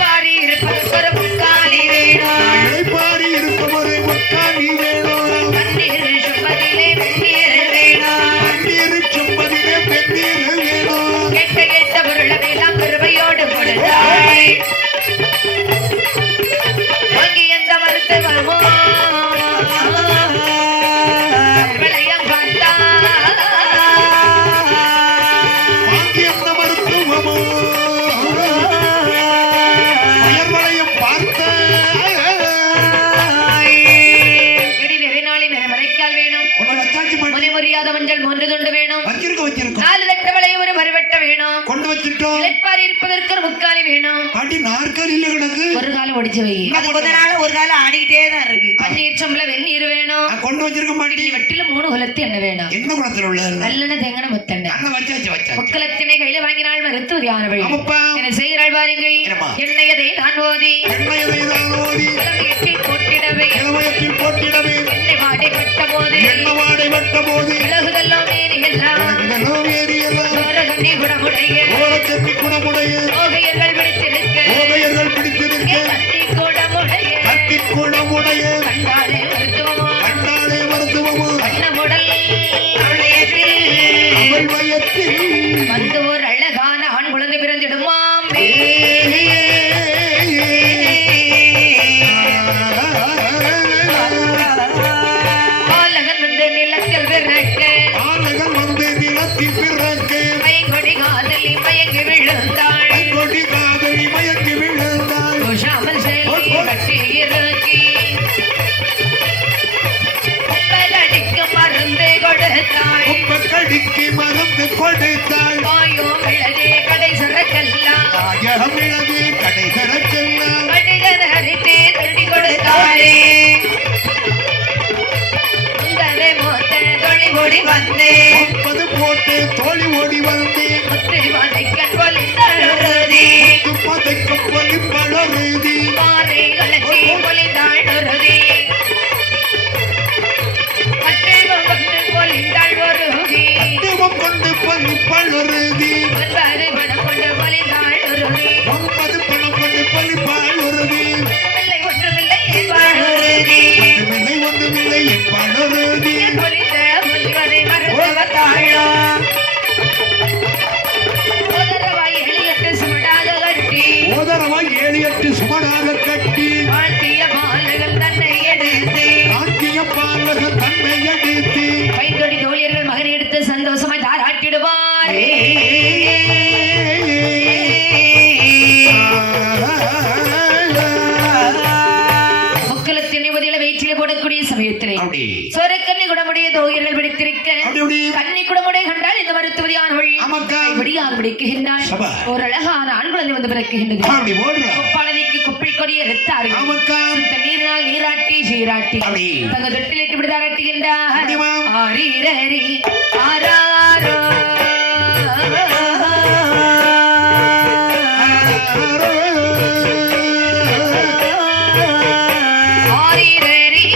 பாரி இருப்பது முக்காலி வேணும் பாரி இருப்பது முக்காலி வேணும் பன்னீர் சும்பதிலே வெந்நீர் வேணும் பன்னீர் சும்பதிலே வெந்நீர் வேணும் கெட்ட கெட்ட பொருளவையெல்லாம் பெருமையோடு கொடுத்தாய் வாங்கி எந்த மருத்துவமோ விளையம் பார்த்தா வாங்கி எந்த மருத்துவமோ மரியாதை மஞ்சள் மூன்று துண்டு வேணும் நாலு லட்ட வளைய ஒரு மறுவெட்ட வேணும் கொண்டு வச்சிட்டோம் இலைப்பாரி இருப்பதற்கு ஒரு முக்காலி வேணும் பாட்டி நாற்காலி இல்ல கிடக்கு ஒரு காலம் ஒடிச்சு வை அது கொஞ்ச நாள் ஒரு காலம் ஆடிக்கிட்டே தான் இருக்கு பன்னீர் சம்பள வெந்நீர் வேணும் கொண்டு வச்சிருக்க மாட்டி வெட்டில 3 குலத்து என்ன வேணும் என்ன குளத்துல உள்ள நல்லெண்ண தேங்கன முத்தெண்ணெய் அண்ணா வச்சாச்சு முக்கலத்தினை கையில வாங்கினாள் மருத்துவ தியானவழி என்ன செய்கிறாள் பாருங்க எண்ணெயதை நான் ஓதி இளமையத்தில் போட்டிடவே எண்ணெய் வாடை பட்ட போது விலகுதெல்லாம் ஓகையர்கள் பிடித்திருக்க கட்டி கூடமுடைய கண்டாலே மருத்துவமோ கண்ணமுடல் வந்து ஒரு அழகான ஆண் குழந்தை பிறந்திடுமாம் பாலகன் வந்து நிலத்தில் பிறக்க மயங்கொடி காதலி மயங்கி விழுந்தாள் உஷாமல் செல்வி கட்டி இறக்கி உப்பலடிக்கு மருந்து கொடுத்தாள் வாயோ மிளகே கடை சரக்கெல்லாம் மனிதன் அரித்தே திருடி கொடுத்தாளே உங்களை மொத்த தொழி ஓடி வந்தேன் போட்டு தோழி ஓடி வந்தேன் முத்து வதைக்கல் பொலிந்தாளுருதி பாறை கலச்சி பொலிந்தாளுருதி கட்டேவம் கொண்டு பொலிந்தாள் ஒருதி கொண்டு பழுருதி ஒன்பது பணம் கொண்டு பொலிந்தாளுருதி 9 பணம் கொண்டு பழுருதி ஒன்றுமில்லை என்பாளுருதி ஒன்றுமில்லை என்பாளுருதி பொலிந்த முல்வதை மறுத்தவத்தாளோ ஓதரவாய் 7 8 சுமடாக கட்டி வாழ்த்திய பாலகன் தன்னை எடுத்து பைந்தொடி தோழியர்கள் மகனை எடுத்து சந்தோஷமாய் தாராட்டிடுவார் முக்கலத்தின் நிபதியில வயிற்றில போடக்கூடிய சமயத்திலே சொரக்கண்ணி குடமுடைய தோழியர்கள் பிடித்திருக்க கண்ணி குடமுடைய கண்டால் இந்த மருத்துவதியானவள் பிடிக்குகின்றாள் ஒரு அழகான ஆண் குழந்தை வந்து பிறக்குகின்றது கொப்பாளதிக்கு குப்பிள் கொடிய எடுத்தார்கள் நீரால் நீராட்டி சீராட்டி தங்க தொட்டிலிட்டு இப்படி தாராட்டுகின்றார் ஆரீரரி ஆராரோ ஆரீரரி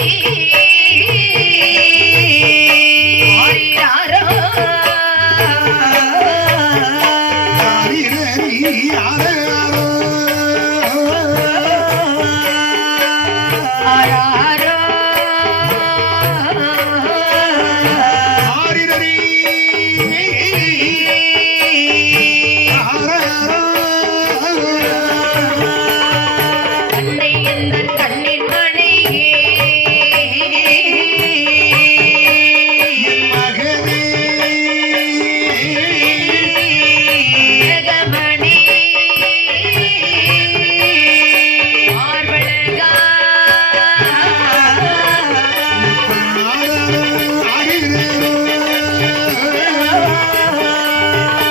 ஆரீராரோ ஆராரோ அன்னை எந்தன் கண்ணின் மணியே ஜெகமணி மார்பழகா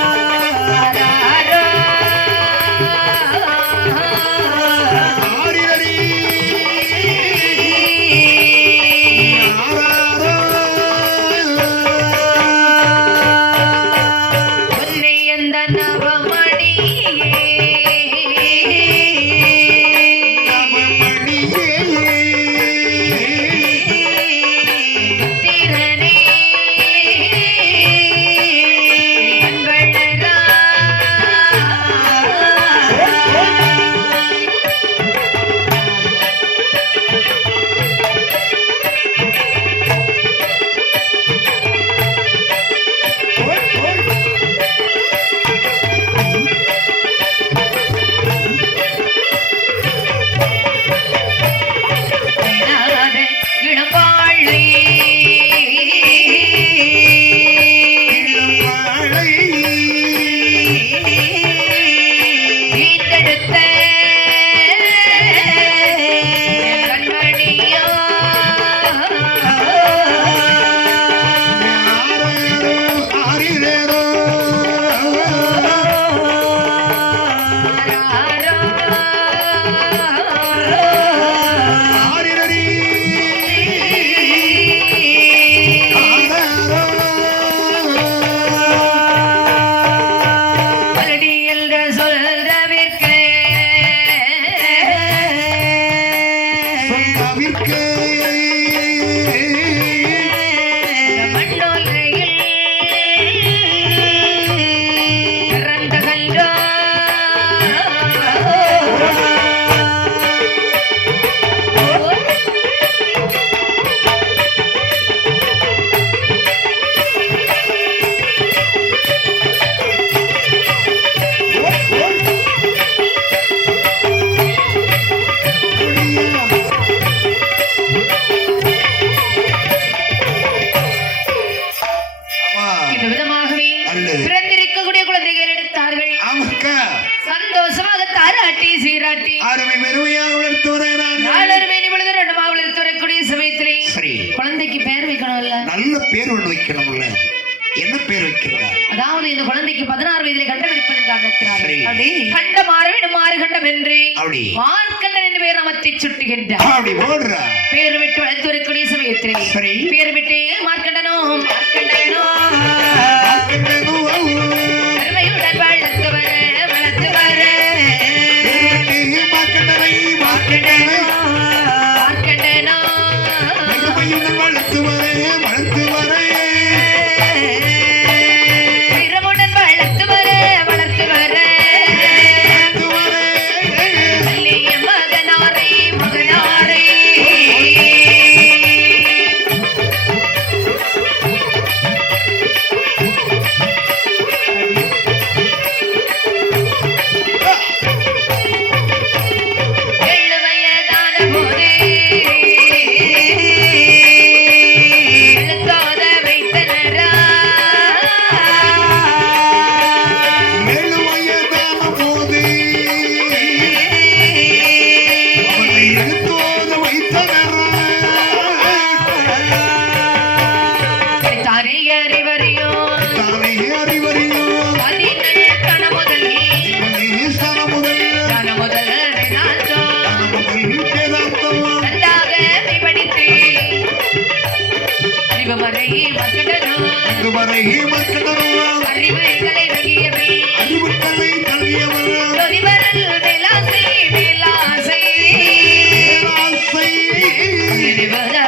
ஆராரோ உன்னை எந்த நவமணியே திறனே கண்வளரா நாத இளவாழை ஈந்தெடுத்த கண்மணியோ ஆராரோ மலடி என்ற சொல்றவிற்கு மண்ணோலையில் பிறந்த கன்றோ இந்த விதமாகவே நல்லது. பிறந்திருக்கக்கூடிய குழந்தைகள் எடுத்தார்கள் சந்தோஷமாக தாராட்டி சீராட்டி அருமை பெருமையாக வளர்த்து வருகிறார்கள். நாளொரு மேனி பொழுது ரெண்டு மாவுளர் துறக்கூடிய சமயத்திலே சரி, குழந்தைக்கு பெயர் வைக்கணும்ல. நல்ல பேர் ஒன்று வைக்கணும்ல. என்ன பேர் வைக்கிறார்? அதாவது இந்த குழந்தைக்கு 16 வயதிலே கண்டம் இருப்பதன் காரணத்தினால் சரி. கண்டம் மாறுவிடும் மாறு கண்டம் என்று அப்படி மார்க்கண்டன் என்று பேர் அமர்த்தி சுட்டுகின்றார். அப்படி போடுறா. பேர் விட்டு வளர்த்து வரக்கூடிய சமயத்திலே சரி. பேர் விட்டு மார்க்கண்டனோ அருமையுடன் வளர்த்து வர வளர்த்து வர மார்க்கண்டனோ வீரமுடன் வளர்த்து வர வளர்த்து வர வள்ளிய மகனாரை மகனாரை அறிவுகளை தங்கியவர் ஜோதிவரல் வேலாசை வேலாசை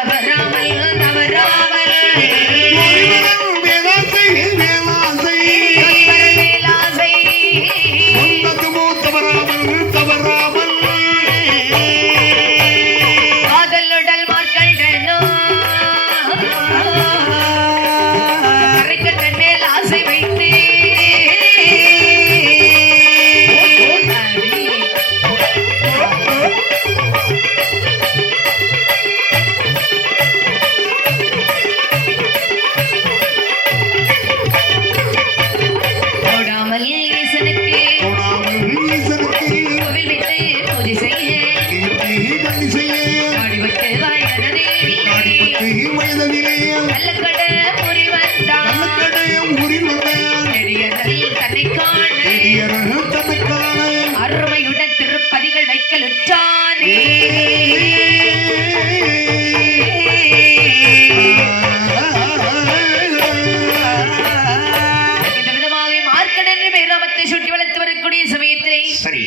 வராமல் தவறாமல் ஜோதிவரல் வேலாசை சிக்கலுற்றானே இந்த விதமாக மார்க்கடன் பேராமத்தை சுட்டி வளர்த்து வரக்கூடிய சமயத்திலே சரி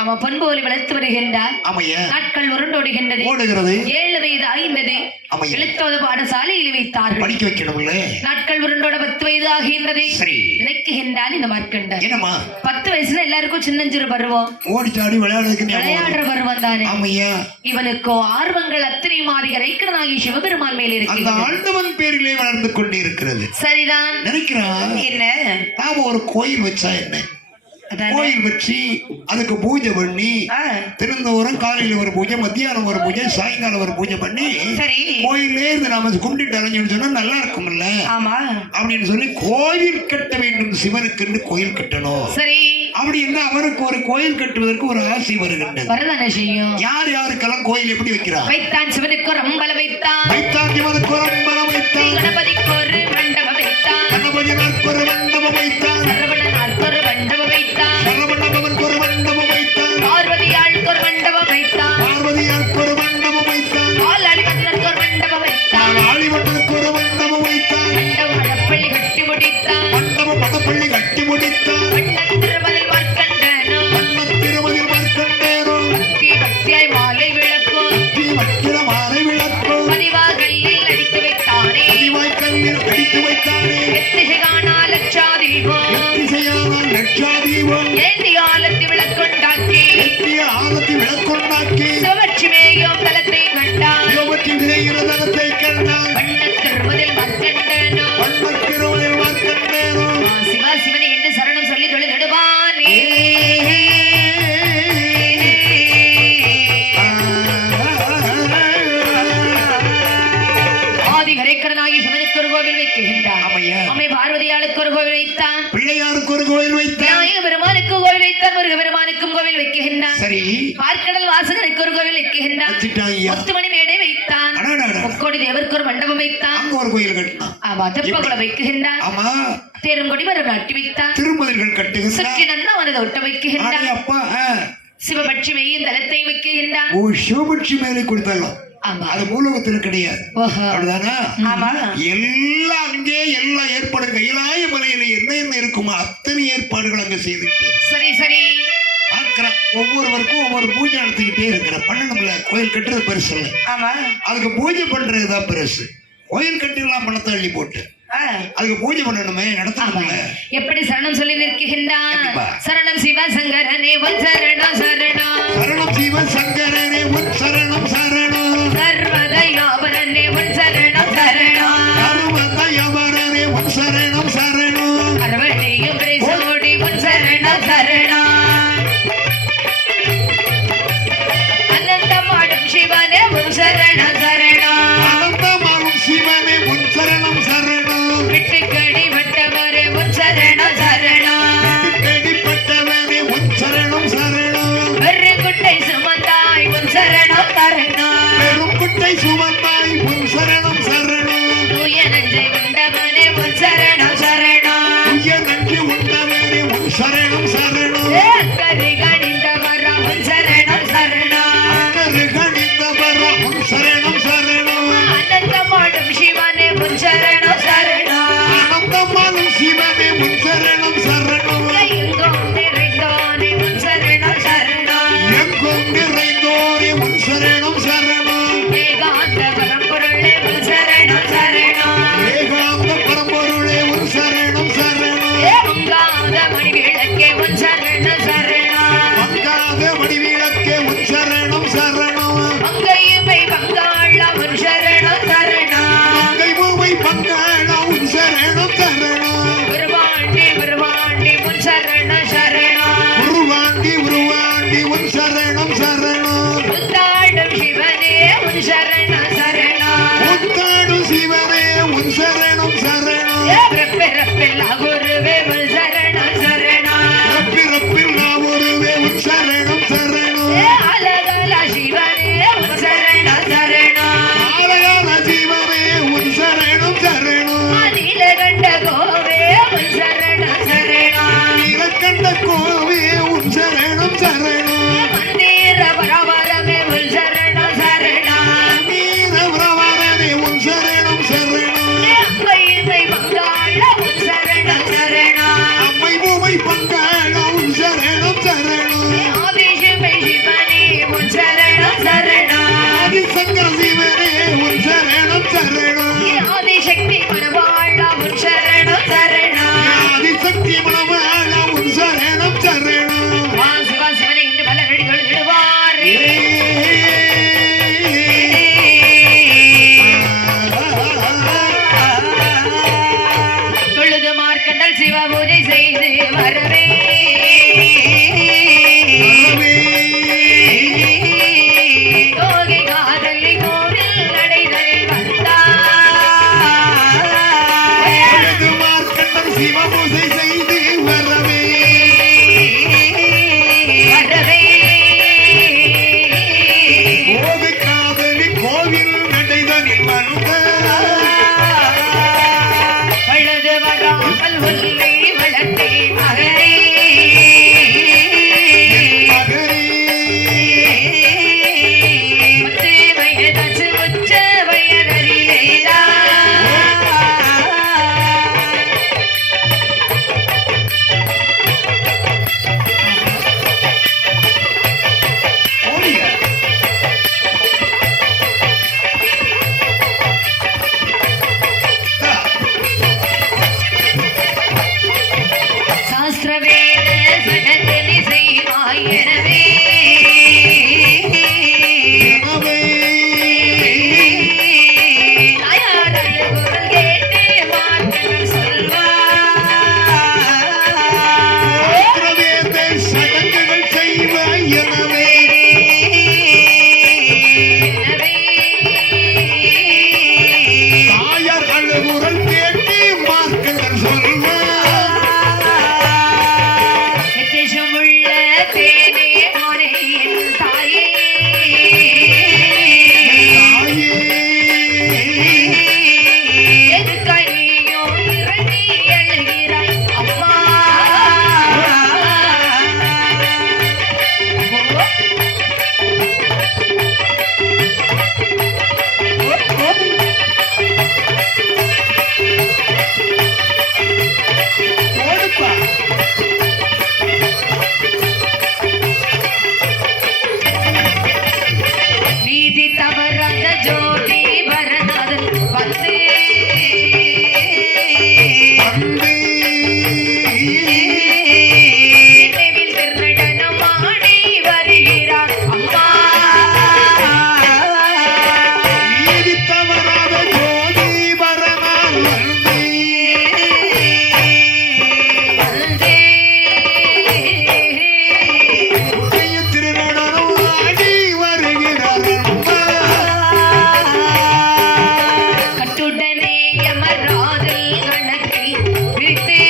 அவன் பொன்போலி வளர்த்து வருகின்றார் ஆமைய நாட்கள் உருண்டோடுகின்றது ஓடுகிறது 7 வயது ஆகின்றது ஆமையா. எழுத்தோடு பாடசாலையில் வைத்தார்கள் படிக்க வைக்கணும்ல நாட்கள் உருண்டோட 10 வயது ஆகின்றது சரி நினைக்குகின்றான் இந்த மார்க்கண்டன் என்னம்மா 10 வயசுல எல்லாருக்கும் சின்னஞ்சிறு பருவம் ஓடி சாடி விளையாடுறதுக்கு ஞாபகம் விளையாடுற பருவம் தானே ஆமையா இவனுக்கோ ஆர்வங்கள் அத்தனை மாறி இறைக்கணனாகி சிவபெருமான் மேல் அந்த இருக்கு ஆண்டவன் பேரிலே வளர்ந்து கொண்டு இருக்கிறது சரிதான் நினைக்கிறான் என்ன நாம ஒரு கோயில் வச்சா என்ன அதானே? கோயில் வச்சு அதுக்கு பூஜை பண்ணி ஆ, தினந்தோறும் காலையில ஒரு பூஜை மத்தியானம் ஒரு பூஜை சாயங்காலம் ஒரு பூஜை பண்ணி சரி கோயிலே இருந்து நாம கும்பிட்டு அலைஞ்சோம்னு சொன்னா நல்லா இருக்கும்ல ஆமா அப்படின்னு சொல்லி கோயில் கட்ட வேண்டும் சிவனுக்கு கோயில் கட்டணும் சரி அப்படி என்ன அவருக்கு ஒரு கோயில் கட்டுவதற்கு ஒரு ஆசை வருகின்றது வரதானே செய்யும் யார் யாருக்கெல்லாம் கோயில் எப்படி வைக்கிறார் வைத்தான் சிவனுக்கு ஒரு அம்பலம் வைத்தான் வைத்தான் சிவனுக்கு ஒரு அம்பலம் வைத்தான் கணபதிக்கு ஒரு மண்டபம் வைத்தான் கணபதினாருக்கு ஒரு மண்டபம் வைத்தான் சரவணனாருக்கு ஒரு மண்டபம் வைத்தான் சரவணபவனுக்கு ஒரு மண்டபம் வைத்தான் பார்வதியாளுக்கு ஒரு மண்டபம் வைத்தான் பார்வதியாருக்கு ஒரு மண்டபம் வைத்தான் ஆளாளி மன்னருக்கு ஒரு மண்டபம் வைத்தான் ஆளிவட்டனுக்கு ஒரு மண்டபம் வைத்தான் மண்டபம் மடப்பள்ளி கட்டி முடித்தான் மண்டபம் மடப்பள்ளி கட்டி முடித்தான் மன்னன் திருமதில் மார்க்கண்டனோ மன்னர் திருமதில் மார்க்கண்டேயரோ பக்தி பக்தியாய் மாலை விளக்கும் தீ வக்கிர மாலை விளக்கோ பதிவாகல்லில் அடித்து வைத்தானே பதிவாய்க்கல்லில் அடித்து வைத்தானே எத்திசை காணா லட்சாதீபம் எத்திசையானால் லட்சாதீபம் ஏந்தி ஆலத்தி விளக்குண்டாக்கி எத்திய ஆரத்தி விளக்கொண்டாக்கி சுவட்சிமேயும் தலத்தை கண்டான் சிவபக்தி நிறைகிற தனத்தை கண்டான் மன்னன் திருமதில் மார்க்கண்டனோ மன்னர் திருமதில் மார்க்கண்டேயரோ சிவா சிவனை என்று சரணம் சொல்லி தொழிலிடுவானே ஆதி கரைக்கடனாகி சிவனுக்கு ஒரு கோவில் வைக்கின்றான் ஆமையா. அம்மை பார்வதியாளுக்கு ஒரு கோவில் வைத்தான் பிள்ளையாருக்கு ஒரு கோயில் வைத்தான் விநாயக பெருமானுக்கு கோவில் வைத்தான் முருக பெருமானுக்கும் கோவில் வைக்கின்றான் சரி பார்க்கடல் வாசகனுக்கு ஒரு கோவில் வைக்கின்றான் வச்சுட்டான் ஐயா முத்துமணி மேடை வைத்தான் அடாடாடா. முக்கோடி தேவருக்கு ஒரு மண்டபம் வைத்தான் அங்க ஒரு கோயில் கட்டினான் ஆமா தெப்பகுளம் வைக்கின்றான் ஆமா தேருங்கொடி மரம் நாட்டி வைத்தான் திருமதில்கள் கட்டுகிறான் சுற்றி நன்னவனது ஒட்ட வைக்கின்றான் ஆனே அப்பா சிவபட்சி மெய்யின் தலத்தை வைக்கின்றான் ஓ சிவபட்சி மேலே கொடுத்தாலும் ஆமா அது பூலோகத்தில் கிடையாது ஓஹோ அப்படிதானா ஆமா எல்லாம் அங்கே எல்லா ஏற்பாடு கைலாய மலையில என்ன என்ன இருக்குமோ அத்தனை ஏற்பாடுகள் அங்க செய்துக்கிட்டே சரி சரி பார்க்கிறேன் ஒவ்வொருவருக்கும் ஒவ்வொரு பூஜை நடத்திக்கிட்டே இருக்கிற பண்ணணும்ல கோயில் கட்டுறது பெருசு இல்லை ஆமா அதுக்கு பூஜை பண்றதுதான் பெருசு கோயில் கட்டிடலாம் பணத்தை அள்ளி போட்டு ஆ, அதுக்கு பூஜை பண்ணணுமே நடத்தணும்ல எப்படி சரணம் சொல்லி நிற்கின்றான் கண்டிப்பா. சரணம் சிவசங்கரனே உன் சரணம் சரணம் சரணம் சிவ சங்கரனே உன் சரணம் சரணம் சர்வதயாபரனே உன் சரணம் சரணம் அருமதயவரனே உன் சரணம் சரணம் அரவணையும் பிரேசமோடி உன் சரணம் சரணம் அனந்தமாடும் சிவனே உன் சரணம் சரணம் அனந்தமாகும் சிவனே உன் சரணம் சரணம் விட்டுக்கடி வட்டவரே உன் சரணம் சரணம் வெடிப்பட்டவனே உன் சரணம் சரணம் ஒரு குட்டை சுமந்தாய் உன் சரணம் சரணம் பெரும் குட்டை சுமந்தாய் உன் சரணம் சரணம் தூய நஞ்சை உண்டவனே உன் சரணம் சரணம் உய நன்றி உண்டவனே உன் சரணம் சரணம் அக்கறை கணிந்தவரா உன் சரணம் சரணம் கருகணிந்தவர உன் சரணம் சரணம் அனந்தமாடும் சிவனே உன் சரணம் சரணம் ஆனந்தமானும் சிவனே உன் சரணம் சரணம் எங்கும் நிறைந்தோனே உன் சரணம் சரணம் எங்கும் நிறைந்தோரே உன் சரணம் சரணம் ஏகாந்த பரம்பொருளே உன் சரணம் சரணம் ஏகாந்த பரம்பொருளே உன் சரணம் சரணம் ஏங்காத மணி விளக்கே உன் சரணம் சரணம் மங்காத வடிவிளக்கே உன் சரணம் சரணம் மங்கையுமை பங்காள உன் சரணம் சரணம் தெய்வமை பங்காள உன் சரணம் சரணம் உருவாண்டி உருவாண்டி உன் சரணம் சரணம் உருவாண்டி உருவாண்டி உன் சரணம் சரணம் உத்தாடும் சிவனே உன் சரணம் சரணம் முத்தாடும் சிவனே உன் சரணம் சரணம் பிறப்பில்லா குருவே உன் சரணம் சரணம் பிறப்பில் நான் ஒருவே உன் சரணம் சரணம் அழகல சிவனே உன் சரணம் சரணம் ஆலயான சிவனே உன் சரணம் சரணம் நீலகண்ட கோவே உன் சரணம் சரணம் நீலக்கண்ட கோவே உன் சரணம் சரணம் மந்தீர மந்திரவேத சடங்கனை செய்வாய் எனவே தாயாரல் குரல் கேட்டு வார்த்தைகள் சொல்வாய் சடங்குகள் செய்வாய் எனவே தாயார் அழுகுரல் கேட்டு வார்த்தைகள் சொல்வாய் நித்தியமுள்ள தேனே மோனே என் தாயே எதுக்காய் நீயோ இறங்கி எழுகிறாய் அம்மா ஓடுப்பா வீதி தவறாத ஜோடி வரநாதன் வந்து நினைவில் திருநடனம் ஆடி வருகிறார் அம்மா நீதி தவறாத ஜோதி வரனால் வந்தே. வந்தே உடைய திருநடனம் ஆடி வருகிறார் அம்மா. கட்டுடனே யமராஜல் கணக்கை விரித்து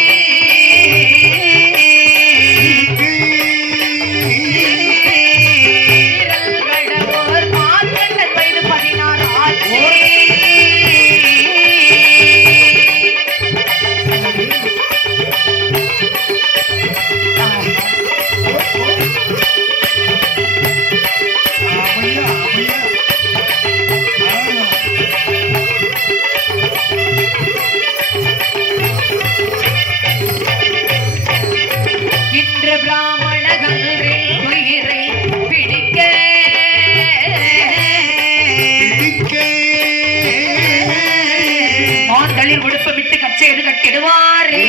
விரல் கடவோர் மார்க்கண்டன் வயது 16 ஆச்சு அமையா, அமையா. இன்று பிராமணர்களில் உயிரை பிடிக்க பிடிக்கே. ஆண்களில் உடுப்பமிட்டு கச்சையது கட்டிடுவாரே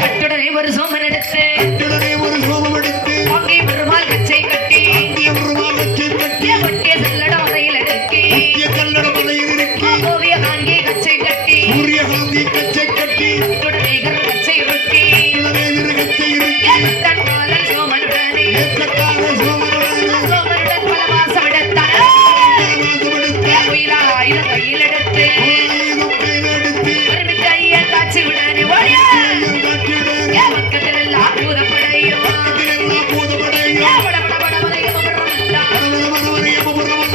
கட்டுடனே ஒரு சோமன் எடுத்து உடனே ஒரு சோமம் எடுத்து வாங்கி பெருமாள் கச்சை கட்டி அங்கிய பெருமாளத்தை கட்டி ஒட்டிய செல்லட வரையில் எடுக்கி முக்கிய கல்லட மலையில் இருக்கி ஓவிய காங்கி கச்சை கட்டி சூரியகாந்தி கச்சை கட்டி கட்டுடனே கச்சை ரொட்டி உடனே மிருகத்தை இருக்கி தன் காலன் சோமனுடனே ஏற்றக்காக சோமனுடன் சோமனுடன் பல மாசம் எடுத்தார் உயிராயிரம் கையில் எடுத்து ஆயுதம் கையில் எடுத்து ஒருமித்த ஐயன் காட்சி உடனே ஓடியா கையில் காட்டியுடன் ஏ பக்கத்தில் எல்லாம் பூதப்படையும் பக்கத்திலெல்லாம் பூதமடையும் ஏ பட பட பட மலையும் அப்புறம் வந்தான். பரவரவரவரை எமபுரவன்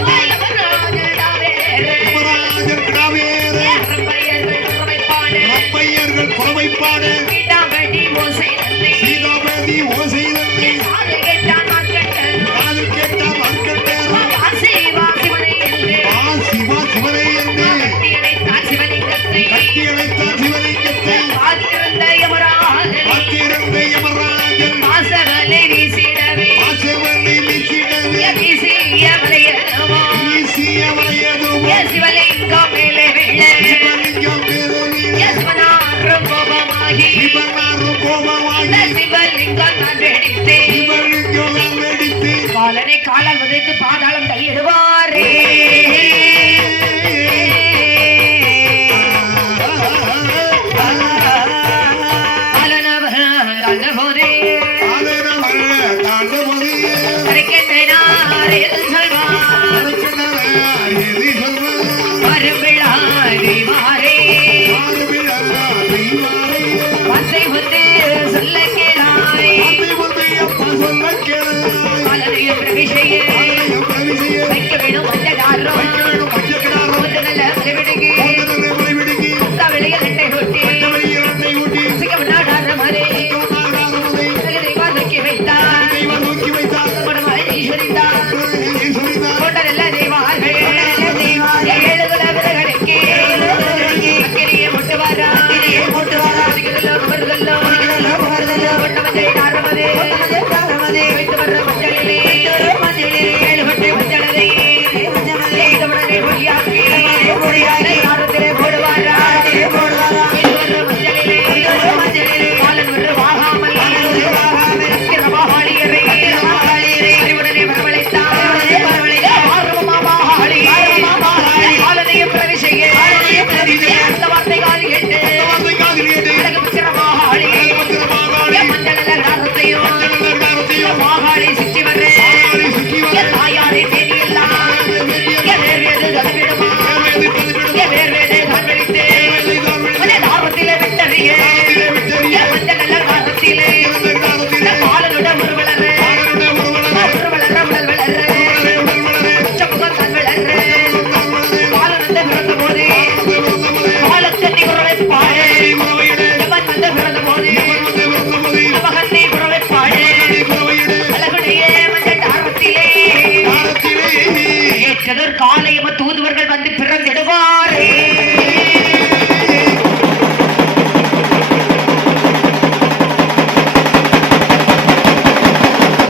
யமராஜர் கிடாவேறு ரப்பையர்கள் உறவைப்பாடு. ரப்பையர்கள் புறவைப்பாடு கீட்டாம்படி ஓசை தந்தை. சீதாபதி ஓசை தந்தை காது கேட்டான் மார்க்கண்டன். காதில் கேட்டால் அர்க்கண்டேரும் வாசி வாசிவனை என்று சிவா சிவனை என்று கட்டி அணைத்தான் சிவலிங்கத்தை. கட்டி அழைத்தார் சிவலிங்கத்தை காத்திருந்த யமராஜனை காத்திருந்த யமராஜன் வாசவலை வீசிடவே வாசவனை வீசிடவே வீசிய வலையனவோ. வீசிய வளையதும் ஏ சிவலிங்கம் மேலே விழ. சிவலிங்கம் பிறவி ஏ சிவனாரும் கோபமாகி சிவனாரும் கோபமாகி சிவலிங்கம் நான் வெடித்தே. சிவலிங்கம் வெடித்து காலனை காலால் உதைத்து பாதாளம் தள்ளிடுவாரே. காலனவர் அந்த போதே கரைக்கின்றனார் என்று சொல்வார். வரும்பிழாரே